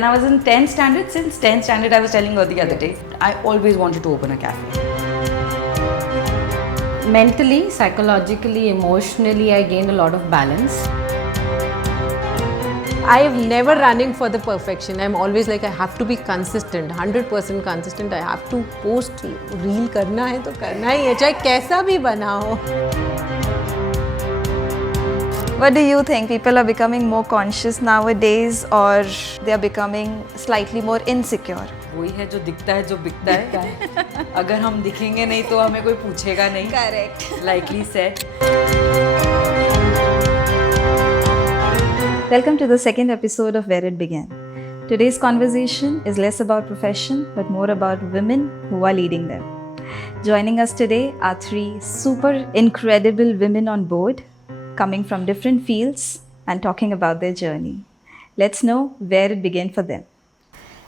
when I was in 10th standard, since 10th standard, I was telling her the other day, I always wanted to open a cafe. Mentally, psychologically, emotionally, I gained a lot of balance. I am never running for the perfection. I'm always like, I have to be consistent, 100% consistent. I have to post reel करना है तो करना ही है, चाहे कैसा भी बना हो. What do you think? People are becoming more conscious nowadays, or they are becoming slightly more insecure? वही है जो दिखता है जो बिकता है. अगर हम दिखेंगे नहीं तो हमें कोई पूछेगा नहीं. Correct. Likely said. Welcome to the second episode of Where It Began. Today's conversation is less about profession but more about women who are leading them. Joining us today are three super incredible women on board, coming from different fields and talking about their journey. Let's know where it began for them.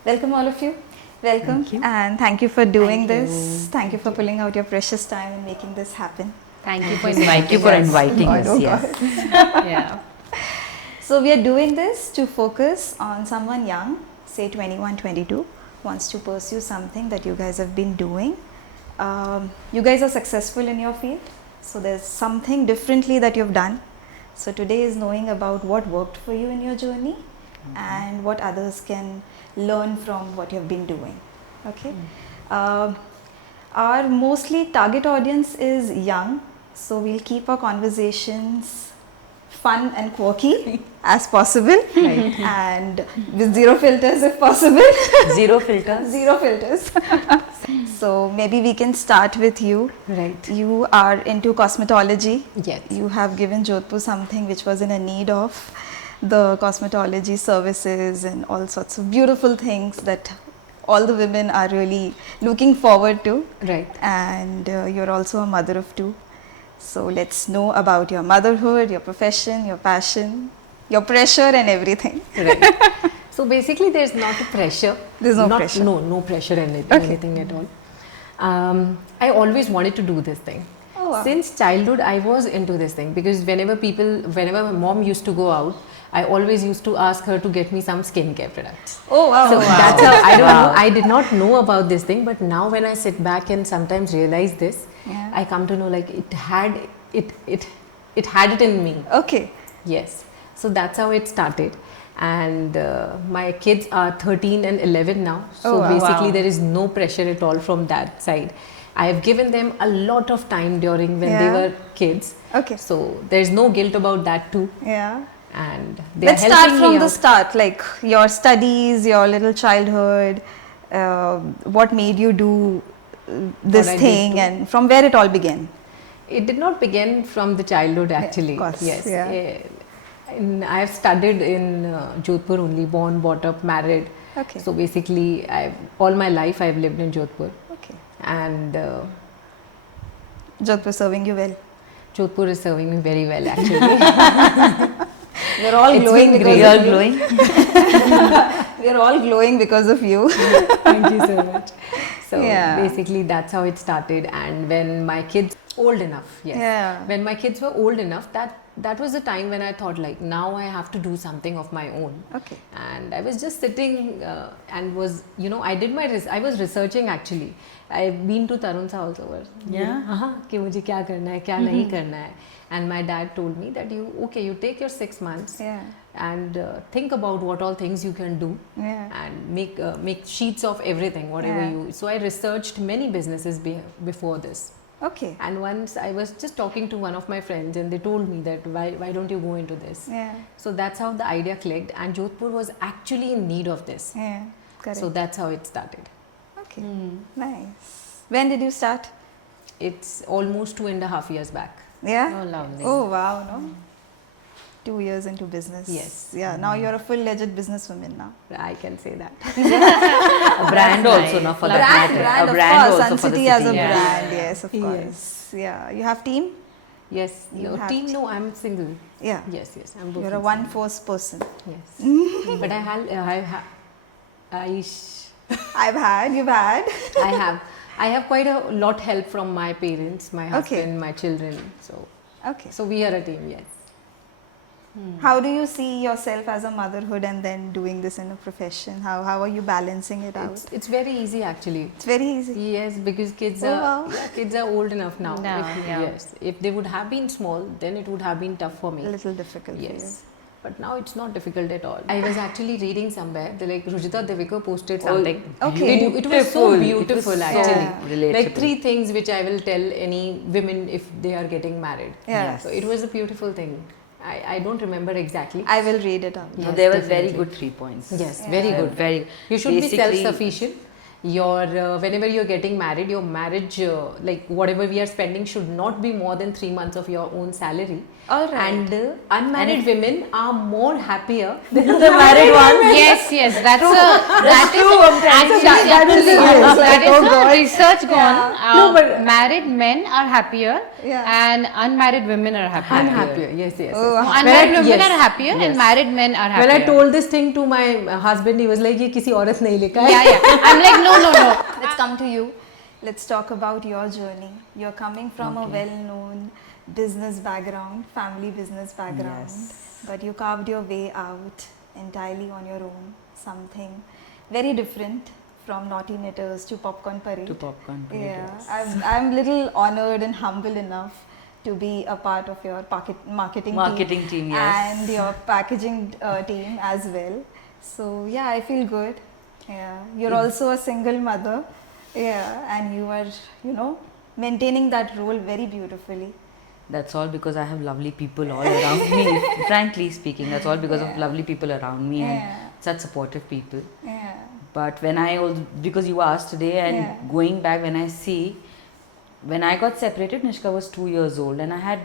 Welcome all of you. Welcome. And thank you for doing this. Thank you for pulling out your precious time and making this happen. Thank you for Thank you for inviting us. Yes. Yeah. So we are doing this to focus on someone young, say 21, 22, wants to pursue something that you guys have been doing. You guys are successful in your field, so there's something differently that you've done. So today is knowing about what worked for you in your journey and what others can learn from what you've been doing. Okay. Our mostly target audience is young, so we'll keep our conversations fun and quirky as possible, and with zero filters if possible. Zero filters. Zero filters. So maybe we can start with you. Right. You are into cosmetology. Yes. You have given Jodhpur something which was in a need of the cosmetology services and all sorts of beautiful things that all the women are really looking forward to. Right. And you're also a mother of two. So let's know about your motherhood, your profession, your passion, your pressure and everything. Right. So basically, there's not a pressure. There's no pressure. No pressure in it, Okay. anything at all. I always wanted to do this thing. Oh, wow. Since childhood, I was into this thing because whenever my mom used to go out, I always used to ask her to get me some skincare products. Oh wow. So that's how I don't know. I did not know about this thing, but now when I sit back and sometimes realize this, Yeah. I come to know like it had it in me. Okay. Yes. So that's how it started. And my kids are 13 and 11 now. So Oh, wow. basically, Wow. there is no pressure at all from that side. I have given them a lot of time during when they Yeah. were kids. Okay. So there's no guilt about that too. Yeah. And they Let's are start helping from me the out. start, like your studies, your little childhood, what made you do this What I did thing, do. and from where it all began. It did not begin from the childhood actually. of course, Yes. yeah. I have studied in Jodhpur only, born, brought up, married. Okay. So basically, all my life I've lived in Jodhpur. Okay. And Jodhpur serving you well. Jodhpur is serving me very well actually. We're all It's glowing been because We are of you. glowing. We're all glowing because of you. Thank you so much. So Yeah. basically that's how it started. And when my kids old enough, yes. Yeah. When my kids were old enough, that was the time when I thought like now I have to do something of my own. Okay. And I was just sitting and was I was researching actually. I've been to Tarunsa also. Yeah. कि मुझे क्या करना है क्या नहीं करना है. And my dad told me that you take your 6 months Yeah. and think about what all things you can do. Yeah. And make sheets of everything whatever Yeah. you. So I researched many businesses before this. Okay. And once I was just talking to one of my friends and they told me that why don't you go into this. Yeah. So that's how the idea clicked, and Jodhpur was actually in need of this. Yeah. Correct. So that's how it started. Okay. Nice. When did you start? It's almost 2.5 years back. Yeah. Oh, lovely. Oh wow. No. 2 years into business. Yes. Yeah. Now you're a full-fledged businesswoman now. I can say that. A brand also, nice. not for Brand, that matter. brand, A of brand course. also Sun for the City city. as a Yeah. brand. Yes, of Yes. course. Yeah. You have team? Yes. You No have team. to- No, I'm single. Yeah. Yes. I'm both. You're a one-force person. Yes. But You've had. I have quite a lot help from my parents, my Okay. husband, my children. So Okay. we are a team. Yes. How do you see yourself as a motherhood and then doing this in a profession? How are you balancing it out? It's very easy actually. It's very easy. Yes, because kids Oh, are wow. kids are old enough now. Now, yeah. Yes, if they would have been small, then it would have been tough for me. A little difficult for Yes. you. But now it's not difficult at all. I was actually reading somewhere, they like Rujita Devika posted something. okay. It was so Beautiful. It was beautiful so actually. relatable. Like 3 things which I will tell any women if they are getting married. Yeah. So it was a beautiful thing. I don't remember exactly. I will read it out. No, Yes, there was very definitely. good 3 points. Yes, very Uh, good. Very. You should be basically- self-sufficient. Your whenever you're getting married, your marriage like whatever we are spending should not be more than 3 months of your own salary. All right. And unmarried women are more happier than the married ones. Yes, yes, that's a that is actually that is actually, serious. that is a research gone. No, but- married men are happier Yeah. and unmarried women are happier. I'm happier. Yes, yes. Oh, yes. Unmarried When I- women yes, are happier yes. and married men are happier. When I told this thing to my husband, he was like, "ये किसी औरत ने ही लिखा है." yeah, yeah. I'm like, no, no, no. Let's come to you. Let's talk about your journey. You're coming from a well-known business background, family business background, but you carved your way out entirely on your own. Something very different from Naughty Knitters to Popcorn Parade. To Popcorn Parade, Yeah, yes. I'm little honored and humble enough to be a part of your marketing team, yes. and your packaging team as well. So yeah, I feel good. Yeah, you're also a single mother. Yeah, and you are, maintaining that role very beautifully. That's all because I have lovely people all around me. Frankly speaking, that's all because of lovely people around me Yeah. and such supportive people. Yeah. But when I also, because you asked today and Yeah. going back when I see, when I got separated, Nishka was 2 years old and I had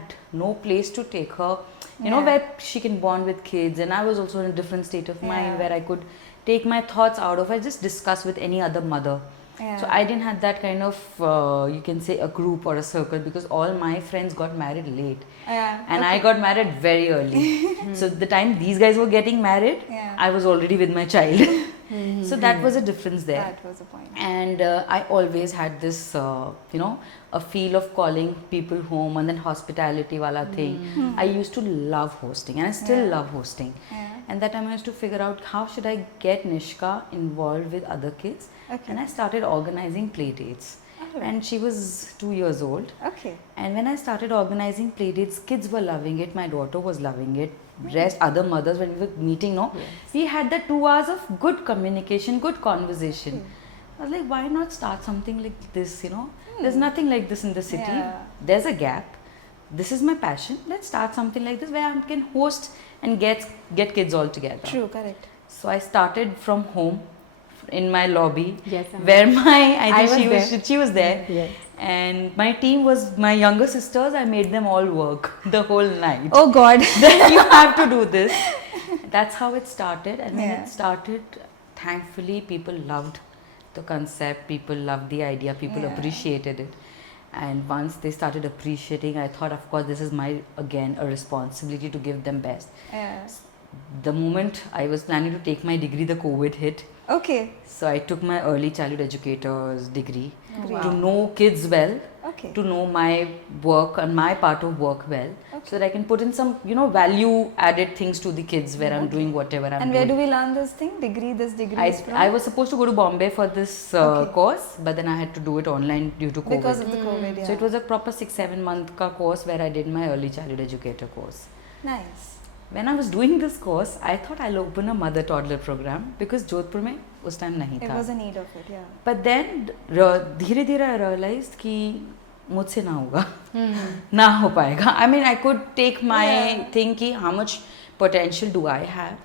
no place to take her, where she can bond with kids. And I was also in a different state of mind Yeah. where I could take my thoughts out of, I just discuss with any other mother. Yeah. So I didn't have that kind of, you can say a group or a circle because all my friends got married late. Yeah. And I got married very early. So the time these guys were getting married, Yeah. I was already with my child. So that was a difference there. That was the point. And I always had this, a feel of calling people home and then hospitality wala thing. I used to love hosting and I still love hosting. Yeah. And that time I used to figure out how should I get Nishka involved with other kids. Okay. And I started organizing play dates. And she was 2 years old. Okay. And when I started organizing play dates, kids were loving it. My daughter was loving it. Rest other mothers, when we were meeting, we had the 2 hours of good communication, good conversation. I was like, why not start something like this? There's nothing like this in the city. Yeah. There's a gap. This is my passion. Let's start something like this where I can host and get kids all together. True, correct. So I started from home in my lobby, Yes, where I think was she was there. Yes. And my team was my younger sisters. I made them all work the whole night. Oh God. Then you have to do this. That's how it started. And when Yeah. it started, thankfully, people loved the concept. People loved the idea. People appreciated it. And once they started appreciating, I thought, of course, this is a responsibility to give them best. Yeah. The moment I was planning to take my degree, the COVID hit. Okay. So I took my early childhood educator's degree Great. to know kids well, Okay. to know my work and my part of work well, so that I can put in some, value added things to the kids where I'm doing whatever I'm And doing. where do we learn this thing? This degree is from? I was supposed to go to Bombay for this Okay. course, but then I had to do it online due to COVID. Because of the COVID, yeah. So it was a proper 6-7 month course where I did my early childhood educator course. Nice. When I was doing this course, I thought I'll open a mother toddler program because Jodhpur में उस time नहीं It था. was a need of it, yeah. But then धीरे धीरे I realized कि मुझसे ना होगा, ना हो पाएगा. I mean, I could take my thing कि how much potential do I have,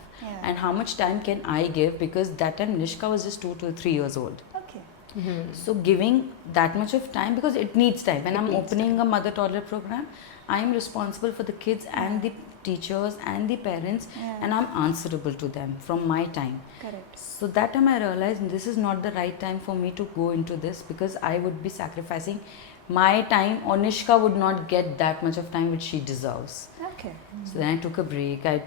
and how much time can I give, because that time Nishka was just 2 to 3 years old. Okay. So giving that much of time, because it needs time. When I'm opening a mother toddler program, I am responsible for the kids and the teachers and the parents, and I'm answerable to them from my time. Correct. So that time I realized this is not the right time for me to go into this, because I would be sacrificing my time, or Nishka would not get that much of time which she deserves. Okay. So then I took a break. I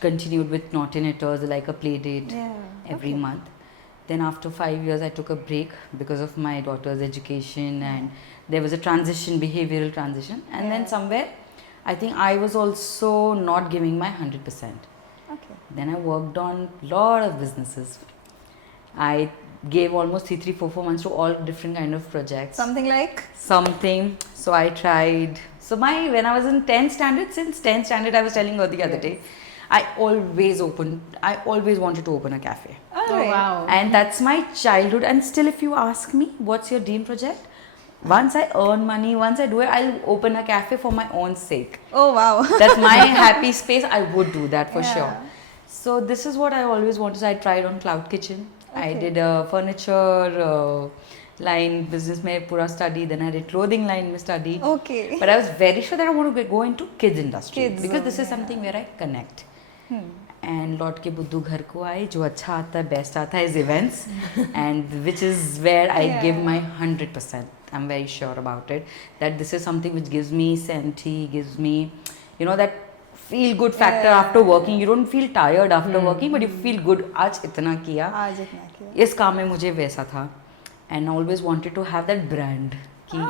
continued with Naughty Knitters, like a play date Yeah. every month. Then after 5 years I took a break because of my daughter's education, and there was a transition, behavioral transition, and then somewhere I think I was also not giving my 100%. Okay. Then I worked on lot of businesses. I gave almost 4 months to all different kind of projects. Something like? Something. So I tried. So when I was in 10th standard, since 10th standard, I was telling her the other day, I always wanted to open a cafe. All Oh right. wow. And that's my childhood. And still, if you ask me, what's your dream project? Once I earn money, once I do it, I'll open a cafe for my own sake. Oh wow. That's my happy space. I would do that for Yeah. sure. So this is what I always wanted. So I tried on Cloud Kitchen. I Okay. did a furniture line business mein pura study. Then I did clothing line mein study. Okay. But I was very sure that I want to go into kids industry Kids because this zone, is something where I connect. Hmm. And लौट के बुद्धू घर को आए जो अच्छा आता है बेस्ट आता है is events and which is where I give my 100%. I'm very sure about it that this is something which gives me sanity, gives me that feel good factor after working. You don't feel tired after working but you feel good. आज इतना किया आज इतना किया. इस काम में मुझे वैसा था and I always wanted to have that brand कि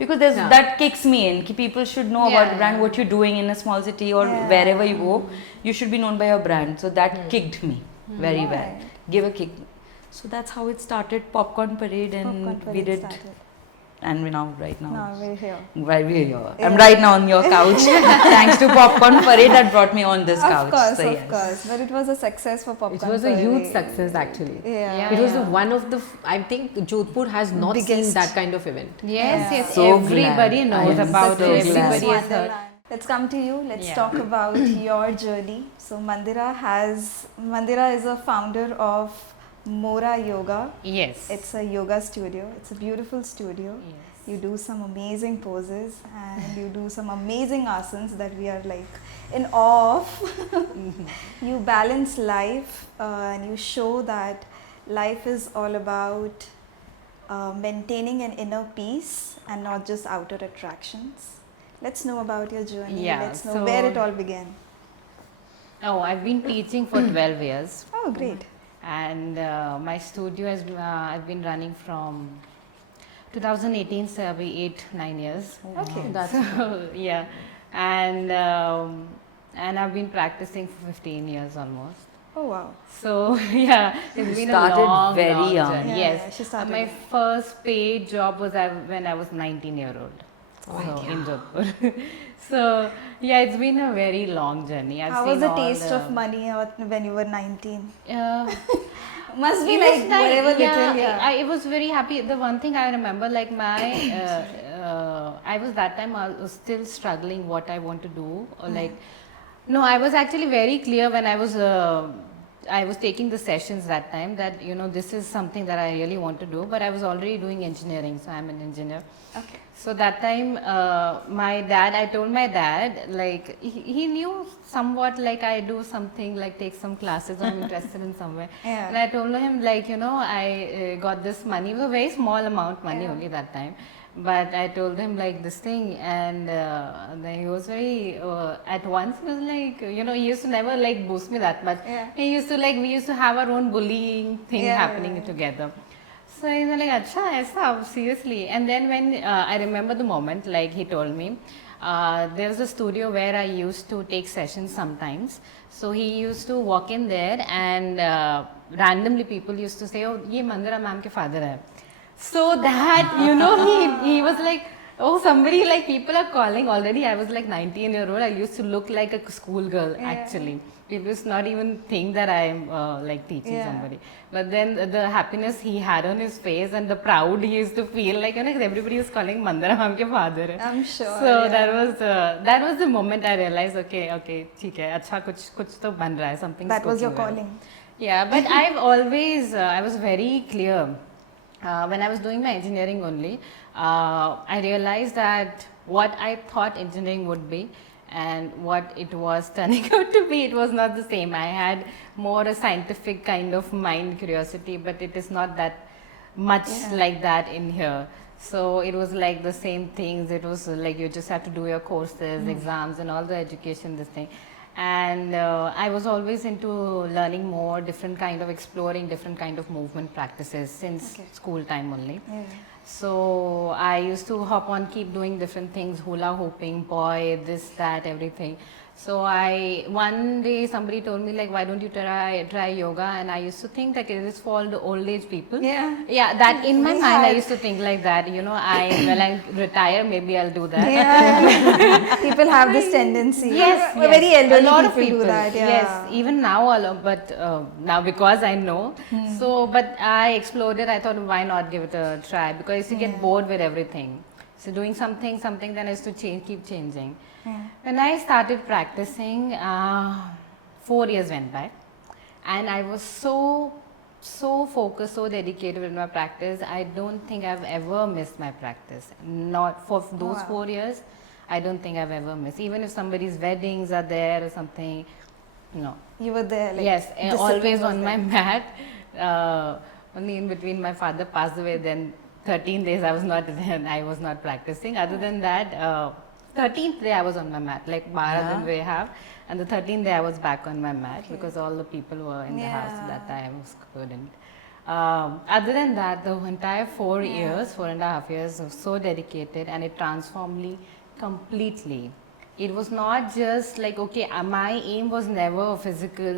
because that kicks me in कि people should know about the brand, what you're doing in a small city or wherever you go, you should be known by your brand. So that kicked me very well, give a kick. So that's how it started, Popcorn Parade, and Popcorn we Parade did started. and we now right now Now we're here. right we're here. I'm right now on your couch thanks to Popcorn Parade that brought me on this couch. Of course, So of yes. course. But it was a success for Popcorn It was a huge Parade. success actually. Yeah. It was one of the, I think Jodhpur has not seen Biggest. that kind of event. Yes, yes. So Everybody glad. knows I am about so it. glad. Everybody has heard. Wonderland. Let's come to you. Let's talk about your journey. So Mandira is a founder of Mora Yoga. Yes. It's a yoga studio. It's a beautiful studio. Yes. You do some amazing poses and you do some amazing asanas that we are like in awe of. You balance life and you show that life is all about maintaining an inner peace and not just outer attractions. Let's know about your journey. Yeah, Let's know so- where it all began. Oh, I've been teaching for 12 years. Oh, great. And my studio has I've been running from 2018, so I'll be 8-9 years. Okay. That's So, yeah, and I've been practicing for 15 years almost. Oh, wow. So yeah, it's been started a long, very long young. journey. Yeah, Yes, she started my young. first paid job was when I was 19-year-old. So in Jodhpur. So yeah, it's been a very long journey. I've How seen was the all taste of money when you were 19? Must be It like was whatever yeah, little, yeah. I was very happy. The one thing I remember, like my, I was that time I was still struggling what I want to do. Or like, no, I was actually very clear when I was taking the sessions that time that this is something that I really want to do. But I was already doing engineering, so I'm an engineer. Okay. So that time, I told my dad, like, he knew somewhat, like, I do something, like, take some classes, I'm interested in somewhere. Yeah. And I told him, like, I got this money, it was a very small amount money only that time. But I told him, like, this thing, and then he was very, at once he was like, he used to never, like, boost me that much. Yeah. He used to, like, we used to have our own bullying thing happening together. So he's like, acha, aisa, seriously. And then when I remember the moment, like he told me, there was a studio where I used to take sessions sometimes. So he used to walk in there and randomly people used to say, oh, ye Mandira ma'am ke father hai. So that, he was like, oh, somebody, like, people are calling already. I was like 19-year-old. I used to look like a schoolgirl actually. People used not even think that I'm like teaching somebody. But then the happiness he had on his face and the proud he used to feel, like, everybody was calling Mandira ma'am ke father hai. I'm sure. So that was the moment I realized, okay, theek hai, acha kuch to ban raha hai, something. That was your calling. Yeah, but I've always, I was very clear. When I was doing my engineering only, I realized that what I thought engineering would be and what it was turning out to be, it was not the same. I had more a scientific kind of mind curiosity, but it is not that much like that in here. So it was like the same things. It was like you just have to do your courses, exams, and all the education, this thing. And I was always into learning more, different kind of exploring different kind of movement practices since school time only. Yeah. So I used to hop on, keep doing different things, hula hooping, boy, this, that, everything. So one day somebody told me like, why don't you try yoga? And I used to think that it is for the old age people. Yeah. That in my We mind I had- used to think like that. When I retire, maybe I'll do that. Yeah. People have this tendency. Yes, Very yes. elderly A lot of people do that. Yeah. Yes, even now, but now because I know. So, but I explored it. I thought, why not give it a try? Because I used to get bored with everything. So doing something, then I used to keep changing. When I started practicing, 4 years went by, and I was so focused, so dedicated with my practice. I don't think I've ever missed my practice. Not for those Wow. 4 years. I don't think I've ever missed. Even if somebody's weddings are there or something, no. You were there. Like, Yes, discipline always was on my there. mat. Only in between my father passed away, then 13 days I was not there, I was not practicing. Other than that, 13th day I was on my mat, like 12 दिन we have, and the 13th day I was back on my mat because all the people were in the house at that time. I was couldn't. Other than that, the entire 4.5 years, was so dedicated, and it transformed me completely. It was not just like, okay, my aim was never physical,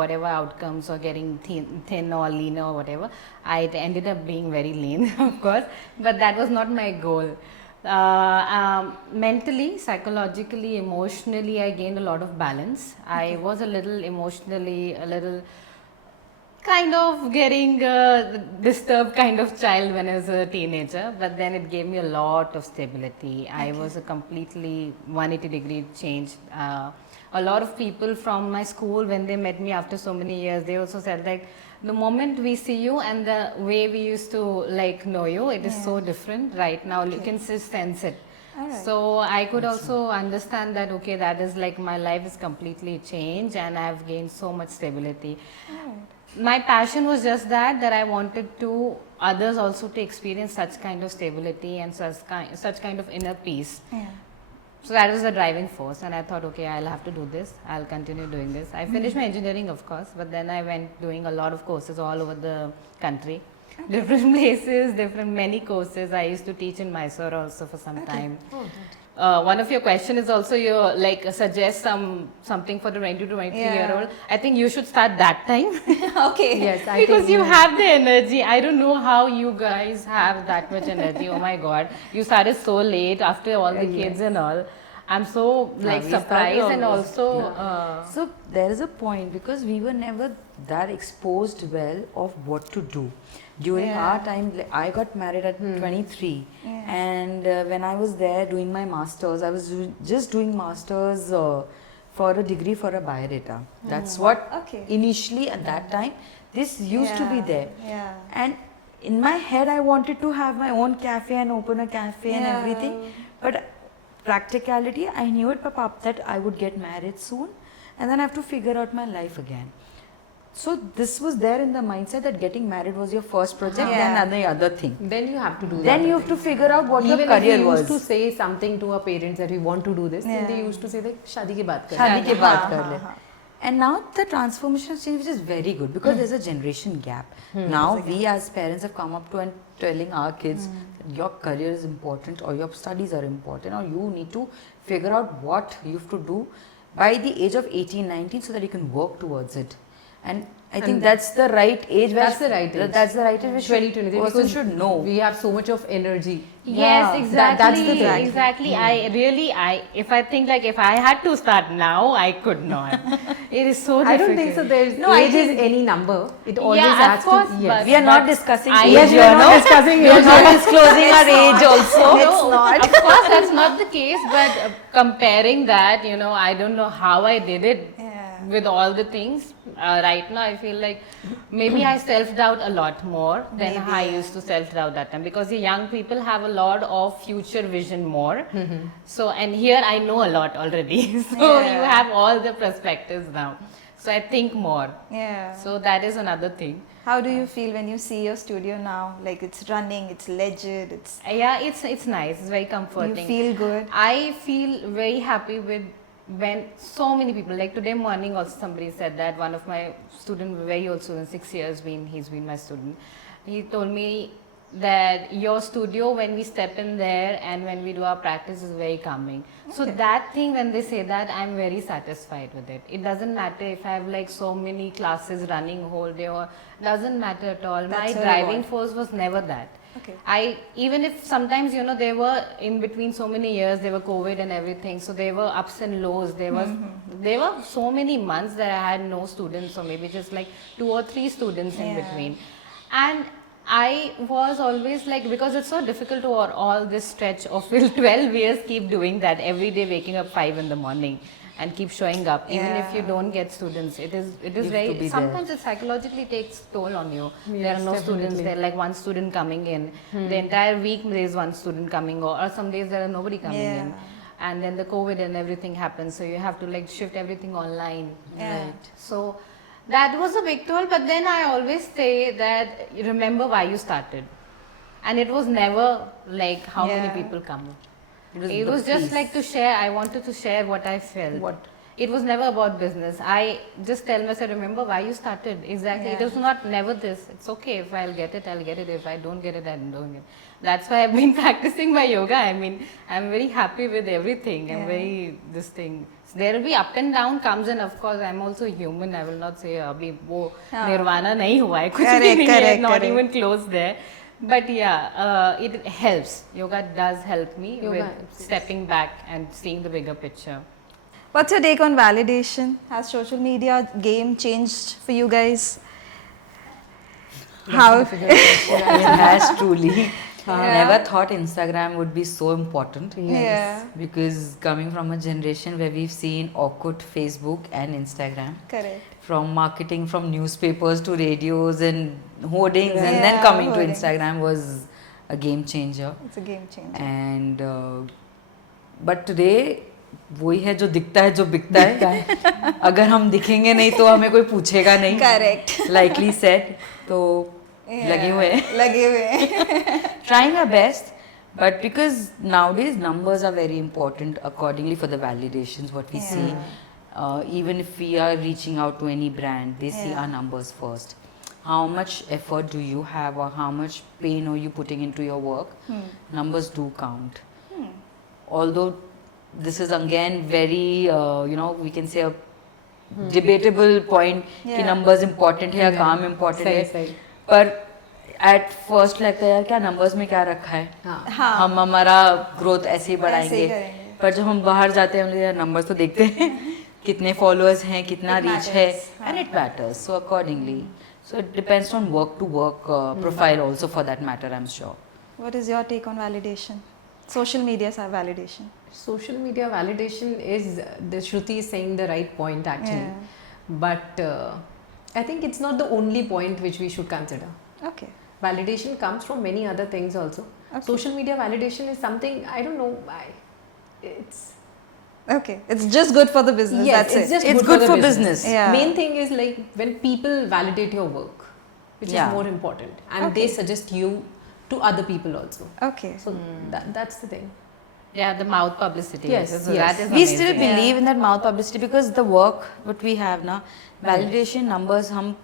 whatever outcomes or getting thin or lean or whatever. I ended up being very lean, of course, but that was not my goal. Mentally, psychologically, emotionally, I gained a lot of balance. I was a little emotionally, a little kind of getting a disturbed kind of child when I was a teenager, but then it gave me a lot of stability. I was a completely 180-degree change. A lot of people from my school, when they met me after so many years, they also said like, the moment we see you and the way we used to like know you, it is so different right now. You can just sense it. Alright. So I could also understand that, okay, that is like my life is completely changed and I've gained so much stability. My passion was just that I wanted to others also to experience such kind of stability and such kind of inner peace. Yeah. So that was the driving force, and I thought, okay, I'll have to do this. I'll continue doing this. I finished my engineering, of course, but then I went doing a lot of courses all over the country, different places, many courses. I used to teach in Mysore also for some time. One of your question is also you like suggest something for the 20 to 23-year-old. I think you should start that time. Okay. Yes, I Because think you have the energy. I don't know how you guys have that much energy. Oh my God. You started so late after all the kids and all. I'm so like we started surprised and almost- also So there is a point because we were never that exposed well of what to do. During our time, like, I got married at 23, and when I was there doing my masters, I was just doing masters for a degree for a biodata. That's what initially at that time this used to be there. Yeah. And in my head, I wanted to have my own cafe and open a cafe and everything. But practicality, I knew it that I would get married soon and then I have to figure out my life again. So this was there in the mindset that getting married was your first project, then the other thing. then you have to do Then that. you have to figure out what Even your if we career used was. to say something to our parents that we want to do this, then they used to say like शादी के बाद करें. शादी के बाद कर ले. And now the transformation has changed, which is very good because there's a generation gap. Now we as parents have come up to and telling our kids that your career is important or your studies are important or you need to figure out what you have to do by the age of 18, 19 so that you can work towards it. And I think that's the right age. Where That's the right age. That's the right age. We should, 2023 person because should know. we have so much of energy. yes, exactly. that's the thing. Exactly. If I think like if I had to start now, I could not. It is so difficult. I don't think so. There's No, I age is think- any number. It always Yeah, has of course, to. Yes. We are not But discussing I- age Yes, here, we are no? not discussing We are age. not disclosing our age also. It's not. Of course, that's not the case, but comparing that, I don't know how I did it with all the things. Right now, I feel like maybe I self-doubt a lot more than I used to self-doubt that time because the young people have a lot of future vision more. So, and here I know a lot already. So, you have all the perspectives now. So, I think more. Yeah. So, that is another thing. How do you feel when you see your studio now? Like it's running, it's legit, it's Yeah, it's nice. It's very comforting. you feel good. I feel very happy with when so many people, like today morning also somebody said that one of my student, very old student, 6 years he's been my student. He told me that your studio, when we step in there and when we do our practice, is very calming. So that thing, when they say that, I'm very satisfied with it. It doesn't matter if I have like so many classes running whole day, or doesn't matter at all. That's My a driving reward. force was never that. Okay. Even if sometimes, you know, they were in between so many years, there were COVID and everything, so there were ups and lows. There were so many months that I had no students, or maybe just like 2 or 3 students in between. And I was always like, because it's so difficult to all this stretch of 12 years keep doing that every day, waking up 5 in the morning and keep showing up, even if you don't get students. It is to be very, there. sometimes it psychologically takes toll on you. There are no students, there are like one student coming in. The entire week there is one student coming, or some days there are nobody coming in. And then the COVID and everything happens, so you have to like shift everything online. Right. So that was a big toll, but then I always say that you remember why you started. And it was never like how many people come. It was just peace. like to share. I wanted to share what I felt. It was never about business. I just tell myself, remember why you started. Exactly. It was not never this. It's okay. If I'll get it, I'll get it. If I don't get it, I don't get it. That's why I've been practicing my yoga. I mean, I'm very happy with everything. I'm very, this thing. There will be up and down comes, and of course I'm also human. I will not say abhi wo nirvana nahi hua hai, kuch bhi nahi hai, not even close there. But yeah, it helps. Yoga does help me with stepping back and seeing the bigger picture. What's your take on validation? Has social media game changed for you guys? How? It has truly. Never thought Instagram would be so important. Yeah. Because coming from a generation where we've seen Orkut, Facebook, and Instagram, Correct. from marketing, from newspapers to radios and hoardings, and Yeah, then coming hoardings. to Instagram was a game changer. It's a game changer. And but today वही है जो दिखता है जो बिकता है अगर हम दिखेंगे नहीं तो हमें कोई पूछेगा नहीं Correct. likely said तो लगे हुए हैं लगे हुए हैं. trying our best, but because nowadays numbers are very important accordingly for the validations what we see. Even if we are reaching out to any brand, they see our numbers first. How much effort do you have, or how much pain are you putting into your work? Numbers do count. Although this is again very we can say a debatable point कि numbers important है या काम important है, पर at first लगता है यार क्या numbers में क्या रखा है, हम हमारा growth ऐसे ही बढ़ाएंगे, पर जब हम बाहर जाते हैं हम यार numbers तो देखते हैं कितने followers हैं, कितना reach है, and it matters. So accordingly, so it depends on work to work profile also, for that matter, I'm sure. What is your take on validation? Social media's have validation. Social media validation is, the Shruti is saying the right point actually. But I think it's not the only point which we should consider. Okay. Validation comes from many other things also. Social media validation is something, I don't know why. It's Okay. It's just good for the business. yes, That's it's it. just It's good good for, for the business. Yeah. Main thing is like when people validate your work, which Yeah. is more important, and they suggest you to other people also. Okay. So that's the thing. Yeah, the mouth publicity. Yes, So yes. that is We still amazing. believe in that mouth publicity because the work what we have now, validation numbers, हम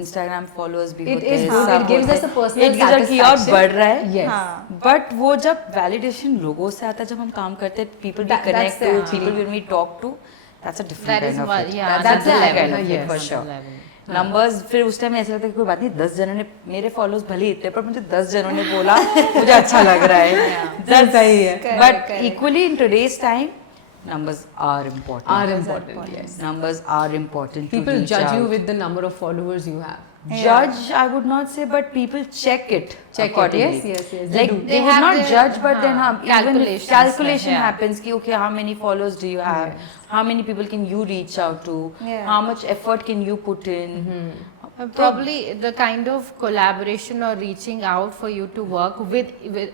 Instagram followers भी It होते is हैं, good. सब It gives होते us a हैं. personal It gives us कि और satisfaction. बढ़ रहा है. Yes. हाँ. But वो जब validation लोगों से आता है, जब हम काम करते हैं, people we That's connect the to, actually- people when we talk to, that's a different That is kind of what, it. yeah, That's a the different level. kind of it, Yes. for That's sure. the level. Numbers फिर उस time ऐसा लगता है कि कोई बात नहीं, 10 जनों ने मेरे फॉलोअर्स भले ही इतने, पर मुझे 10 जनों ने बोला मुझे अच्छा लग रहा है. That's सही है. But equally in today's time, numbers are important. Are important, yes. Numbers are important. to People reach judge you out. with the number of followers you have. Judge, I would not say, but people check it Check it, accordingly. yes, they Like do. they They would have not their, judge, but then even if calculations, calculation yeah. happens, ki okay, how many followers do you have? How many people can you reach out to? Yeah. How much effort can you put in? Probably the kind of collaboration or reaching out for you to work with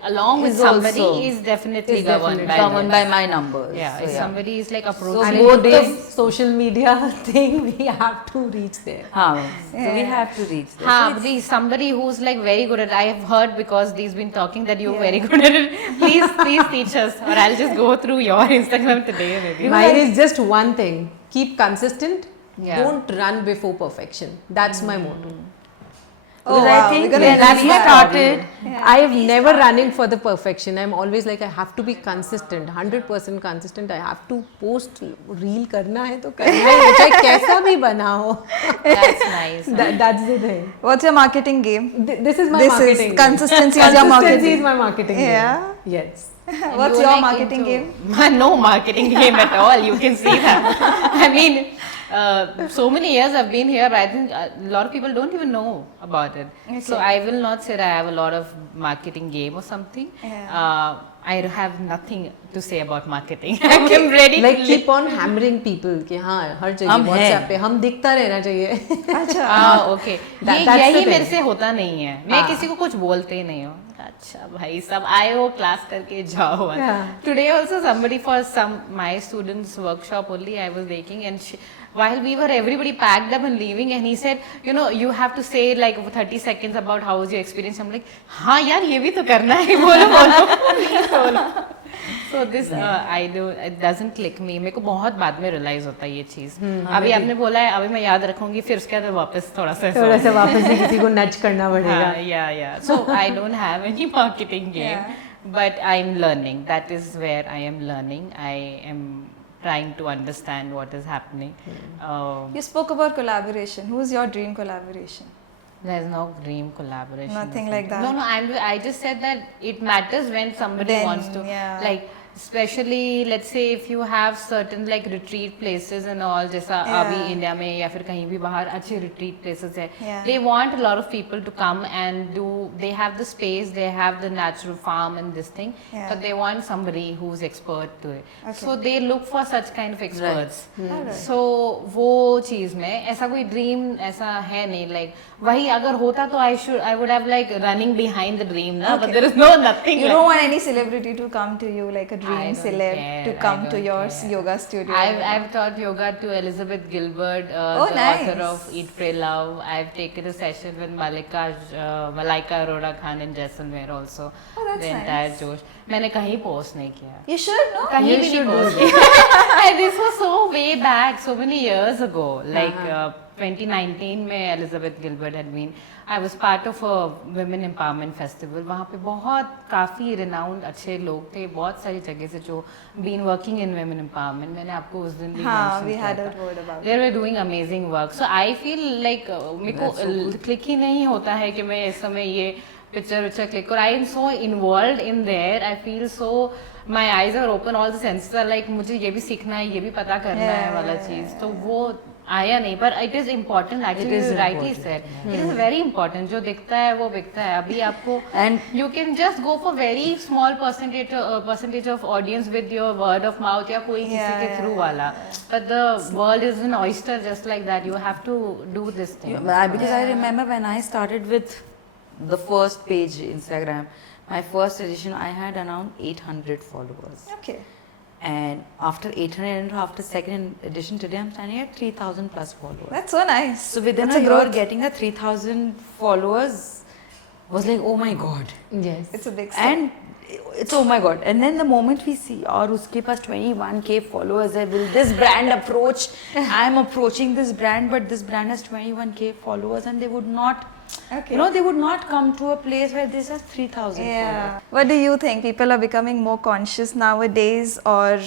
along with Is somebody also- is definitely is governed definitely by Governed this. by my numbers. Yeah, So, if somebody is like And approaching in both today's the- social media thing, we have to reach there. So we have to reach there. हाँ, please, somebody who's like very good at. I have heard because he's been talking that you're very good at it. Please teach us, or I'll just go through your Instagram today maybe. Mine is just one thing: keep consistent. Yeah. Don't run before perfection. That's my motto. Because wow, I we're think gonna when release we that. started, I've never running for the perfection. I'm always like I have to be consistent, 100% consistent. I have to post reel करना है तो करना ही है, चाहे कैसा भी बना हो. That's nice. That's the thing. What's your marketing game? This is my This marketing. is consistency is your marketing. Consistency is my marketing. Yeah. Game. Yes. What's You your like marketing game? No marketing game at all. You can see that. I mean, so many years I've been here, but I think a lot of people don't even know about it. So I will not say that I have a lot of marketing game or something. I have nothing to say about marketing. I'm ready Like to keep on hammering people कि हाँ हर जगह हम WhatsApp हैं. पे हम दिखता रहना चाहिए. ओके That's the यही thing. मेरे से होता नहीं है. मैं किसी को कुछ बोलते ही नहीं हूँ. अच्छा भाई सब आए हो क्लास करके जाओ. Today also somebody for some my students workshop only I was making and while we were everybody packed up and leaving and he said you have to say like 30 seconds about how was your experience. I'm like हाँ यार ये भी तो करना है. बोलो. So this I do it doesn't click me. मेरे को बहुत बाद में realize होता है ये चीज. अभी आपने बोला है अभी मैं याद रखूंगी फिर उसके बाद वापस थोड़ा सा वापस से किसी को नच करना पड़ेगा. yeah. So I don't have any marketing game, but I'm learning. That is where I am learning. I am trying to understand what is happening. You spoke about collaboration. Who's your dream collaboration? There's no dream collaboration. Nothing like that. No. I just said that it matters when somebody Then, wants to like. Especially let's say if you have certain like retreat places and all जैसा अभी India में या फिर कहीं भी बाहर अच्छे retreat places है. They want a lot of people to come and do. They have the space, they have the natural farm and this thing, but they want somebody who's expert to it. So they look for such kind of experts. So वो चीज में ऐसा कोई dream ऐसा है नहीं like वही अगर होता तो I would have like running behind the dream ना. But there is nothing. You don't want any celebrity to come to you like a I dream don't celeb care, to I come to don't your care. yoga studio. I've taught yoga to Elizabeth Gilbert, the nice. author of Eat, Pray, Love. I've taken a session with Malaika Arora Khan in Jaisalmer also. that's the entire Josh. मैंने कहीं post नहीं किया. You should, no? कहीं भी नहीं post किया. And this was so way back, so many years ago. Like 2019 में Elizabeth Gilbert had been. I was part of a women empowerment festival. वहाँ पे बहुत काफ़ी renowned अच्छे लोग थे बहुत सारी जगह से जो been working in women empowerment. मैंने आपको उस दिन भी हाँ, mention we किया had था. a word about They were doing amazing work. So I feel like मेरे को click ही नहीं होता है कि मैं इस समय ये picture click और I am so involved in there. I feel so my eyes are open. All the senses are like मुझे ये भी सीखना है ये भी पता करना है वाला चीज. तो वो आया नहीं पर it is important actually. It is rightly said. It is very important. जो दिखता है वो बिकता है. अभी आपको And you can just go for very small percentage of audience with your word of mouth या कोई किसी के through वाला. But the world is an oyster just like that. You have to do this thing. because I remember when I started with the first page Instagram, my first edition, I had around 800 followers. Okay. And after 800 and after second edition today, I'm standing at 3,000 plus followers. That's so nice. So within That's a a year, growth. getting a 3,000 followers was like, oh my god. Yes. It's a big step. And it's oh my god. And then the moment we see, और उसके पास 21k followers है, will this brand approach? I'm approaching this brand, but this brand has 21k followers, and they would not. Okay. They would not come to a place where this has 3,000 followers. Yeah. What do you think? People are becoming more conscious nowadays, or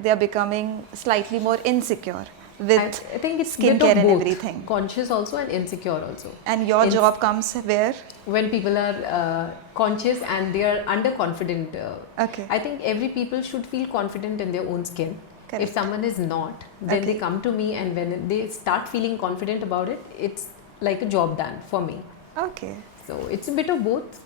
they are becoming slightly more insecure with I think it's skincare bit of and both. everything? Conscious also and insecure also. And your job comes where? When people are conscious and they are underconfident. Okay. I think every people should feel confident in their own skin. Correct. If someone is not, then Okay. they come to me, and when they start feeling confident about it, it's like a job done for me. Okay. So it's a bit of both.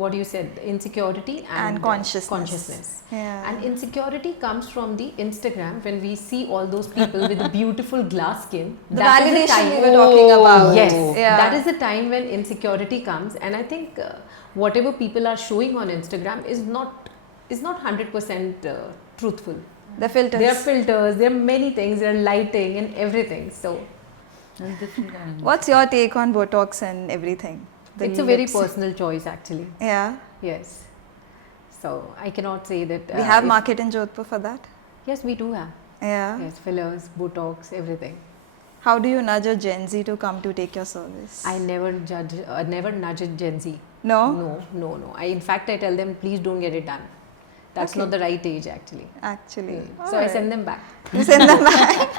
What you said, insecurity and consciousness. Yeah. And insecurity comes from the Instagram when we see all those people with a beautiful glass skin. The That is validation time- we were talking about. Yes, Yeah. that is the time when insecurity comes, and I think whatever people are showing on Instagram is not 100% truthful. The filters. There are filters, there are many things, there are lighting and everything. So There's different kind of- What's your take on Botox and everything? The it's a very lips? personal choice actually. Yeah. Yes. So I cannot say that. We have if- market in Jodhpur for that. Yes, we do have. Yeah. Yes, fillers, Botox, everything. How do you nudge a Gen Z to come to take your service? I never nudge a Gen Z. No? No. In fact, I tell them, please don't get it done. That's not the right age, actually. Actually. So I send them back. You send them back.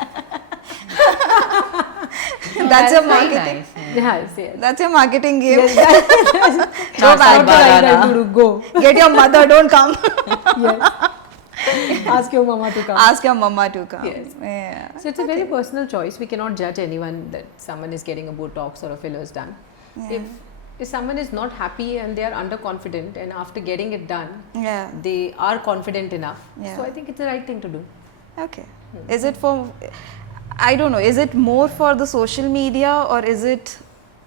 That's your very marketing. nice. Yes. That's your marketing game. Yes. Go back. Go. Get your mother, don't come. Yes. Ask your mama to come. Ask your mama to come. Yes. Yeah. So it's a very personal choice. We cannot judge anyone that someone is getting a Botox or a fillers done. If someone is not happy and they are underconfident, and after getting it done, Yeah. they are confident enough. Yeah. So I think it's the right thing to do. Okay. Is it for, I don't know, is it more for the social media or is it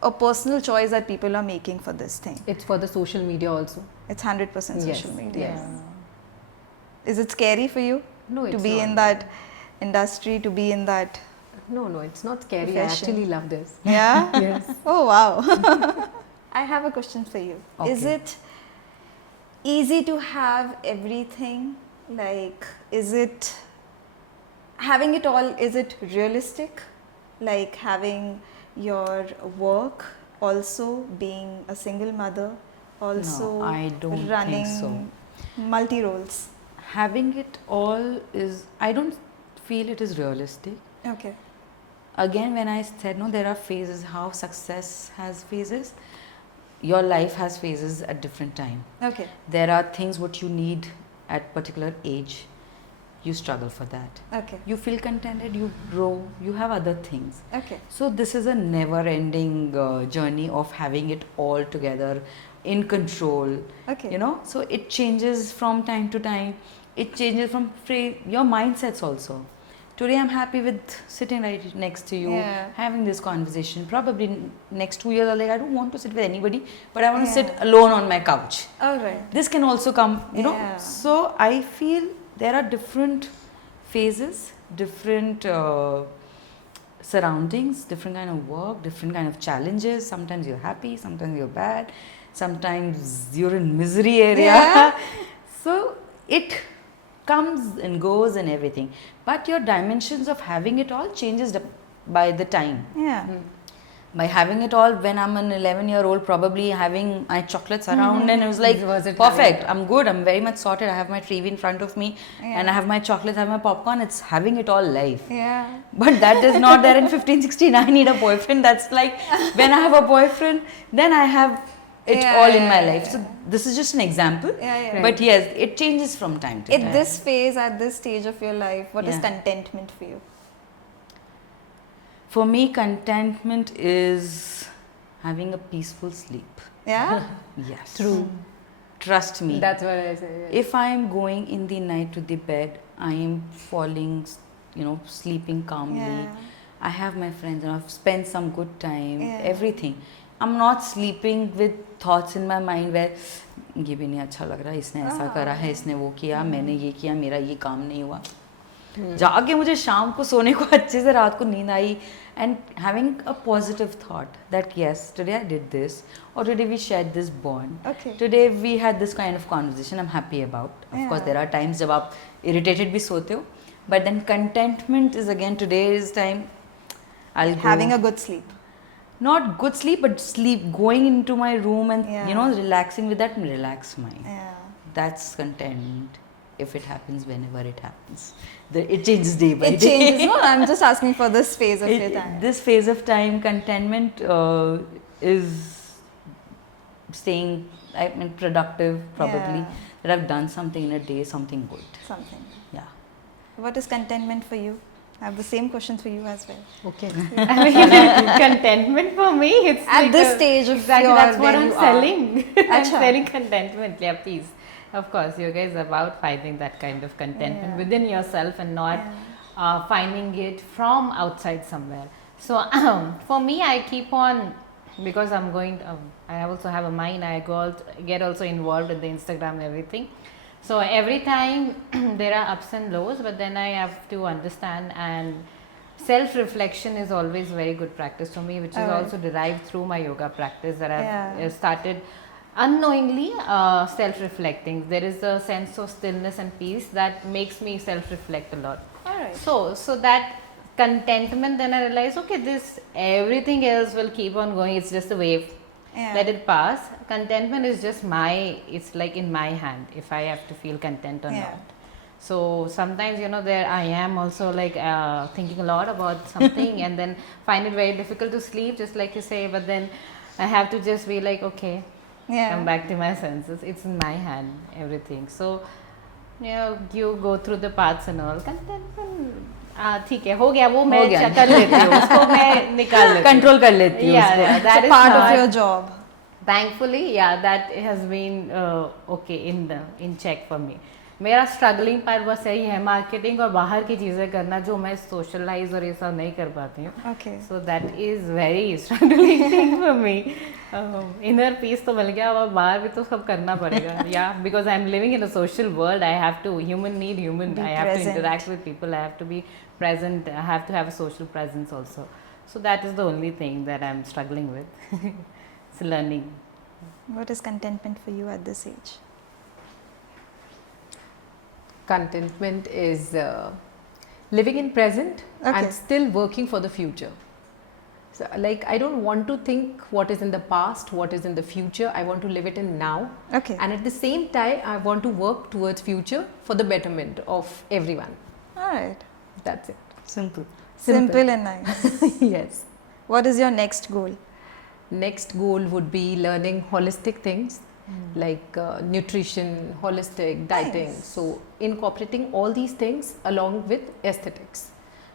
a personal choice that people are making for this thing? It's for the social media also. It's 100% social Yes, media. yes. Is it scary for you No, to it's be not. in that industry, to be in that? No, it's not scary. Profession. I actually love this. Yeah? Yes. Oh, wow. I have a question for you. Is Okay. it easy to have everything? Like, is it having it all, is it realistic? Like having your work, also being a single mother, also I don't think running so. multi roles. Having it all is, I don't feel it is realistic. Okay. Again, when I said no, there are phases, how success has phases, your life has phases at different time. Okay. There are things what you need at particular age, you struggle for that. Okay. You feel contented, you grow, you have other things. Okay. So this is a never-ending journey of having it all together, in control. Okay. You know, so it changes from time to time. It changes from your mindsets also. Today I'm happy with sitting right next to you, Yeah. having this conversation. Probably next 2 years, I'm like, I don't want to sit with anybody, but I want to sit Yeah. alone on my couch. All right. This can also come, you know. Yeah. So I feel there are different phases, different surroundings, different kind of work, different kind of challenges. Sometimes you're happy, sometimes you're bad, sometimes you're in misery area. Yeah. So it comes and goes and everything, but your dimensions of having it all changes by the time. Yeah. By having it all, when I'm an 11-year-old, probably having my chocolates around, and it was like, Was it perfect, I'm good, I'm very much sorted, I have my TV in front of me, Yeah. and I have my chocolates, I have my popcorn, it's having it all life. Yeah. But that is not there in 15, 16, I need a boyfriend. That's like, when I have a boyfriend, then I have it Yeah, all in my yeah, life. So this is just an example. Yeah, yeah. But yes, it changes from time to time. At this phase, at this stage of your life, what is Yeah. contentment for you? For me, contentment is having a peaceful sleep. Yeah. Yes. True. Trust me. That's what I say. Yes. If I am going in the night to the bed, I am falling, sleeping calmly. Yeah. I have my friends and I've spent some good time, Yeah. everything. I'm not sleeping with thoughts in my mind where ये भी नहीं अच्छा लग रहा, इसने ऐसा करा है, इसने वो किया, मैंने ये किया, मेरा ये काम नहीं हुआ. जाके मुझे शाम को सोने को अच्छे से रात को नींद आई, and having a positive thought that yes, today I did this, or today we shared this bond. Okay. Today we had this kind of conversation I'm happy about. Of course, Yeah. there are times जब आप irritated भी सोते हो, but then contentment is again today's time. I'll go, Having a good sleep. not good sleep, but sleep, going into my room and Yeah. relaxing with that relaxed mind. Yeah. That's contentment. If it happens, whenever it happens, it changes day by It day. changes. No, I'm just asking for this phase of your time. This phase of time, contentment is staying, productive probably. Yeah. That I've done something in a day, something good. Something. Yeah. What is contentment for you? I have the same questions for you as well. Okay. I mean, contentment for me, it's At like this stage of exactly your- that's what where I'm you are. selling. I'm Acha. selling contentment. Yeah, please. Of course, you guys are about finding that kind of contentment Yeah. within yourself and not finding it from outside somewhere. So for me, I keep on, because I'm going. I also have a mind. I get also involved in the Instagram and everything. So every time there are ups and lows, but then I have to understand, and self-reflection is always very good practice for me, which is Alright. also derived through my yoga practice that I've Yeah. started unknowingly self-reflecting. There is a sense of stillness and peace that makes me self-reflect a lot. All right. So that contentment, then I realized, okay, this everything else will keep on going. It's just a wave. Yeah. Let it pass. Contentment is just it's like in my hand if I have to feel content or Yeah. not. So sometimes, there I am also like thinking a lot about something and then find it very difficult to sleep, just like you say, but then I have to just be like, okay, Yeah. come back to my senses. It's in my hand, everything. So, you go through the paths and all. Contentment, ठीक है, हो गया वो, मैं गया। कर लेती हूँ उसको, मैं निकाल लेती हूँ, कंट्रोल कर लेती हूँ Yeah, उसको। yeah, that It's a is part of hard. your job. Thankfully, yeah, that has been okay in check for me. मेरा स्ट्रगलिंग पार्ट बस यही है, मार्केटिंग और बाहर की चीज़ें करना, जो मैं सोशलाइज और ये सब नहीं कर पाती हूँ. Okay. So that is very struggling thing for me. Inner peace तो मिल गया, और बाहर भी तो सब करना पड़ेगा. या because I am living in a social world, I have to human need human, Be I have to present. Interact with people, I have to be present, I have to have a social presence also. So that is the only thing that I'm struggling with. It's learning. What is contentment for you at this age? Contentment is living in present Okay. and still working for the future. So, like, I don't want to think what is in the past, what is in the future. I want to live it in now. Okay. And at the same time, I want to work towards future for the betterment of everyone. All right. That's it. Simple. Simple and nice. Yes. What is your next goal? Next goal would be learning holistic things like nutrition, holistic dieting. Nice. So incorporating all these things along with aesthetics,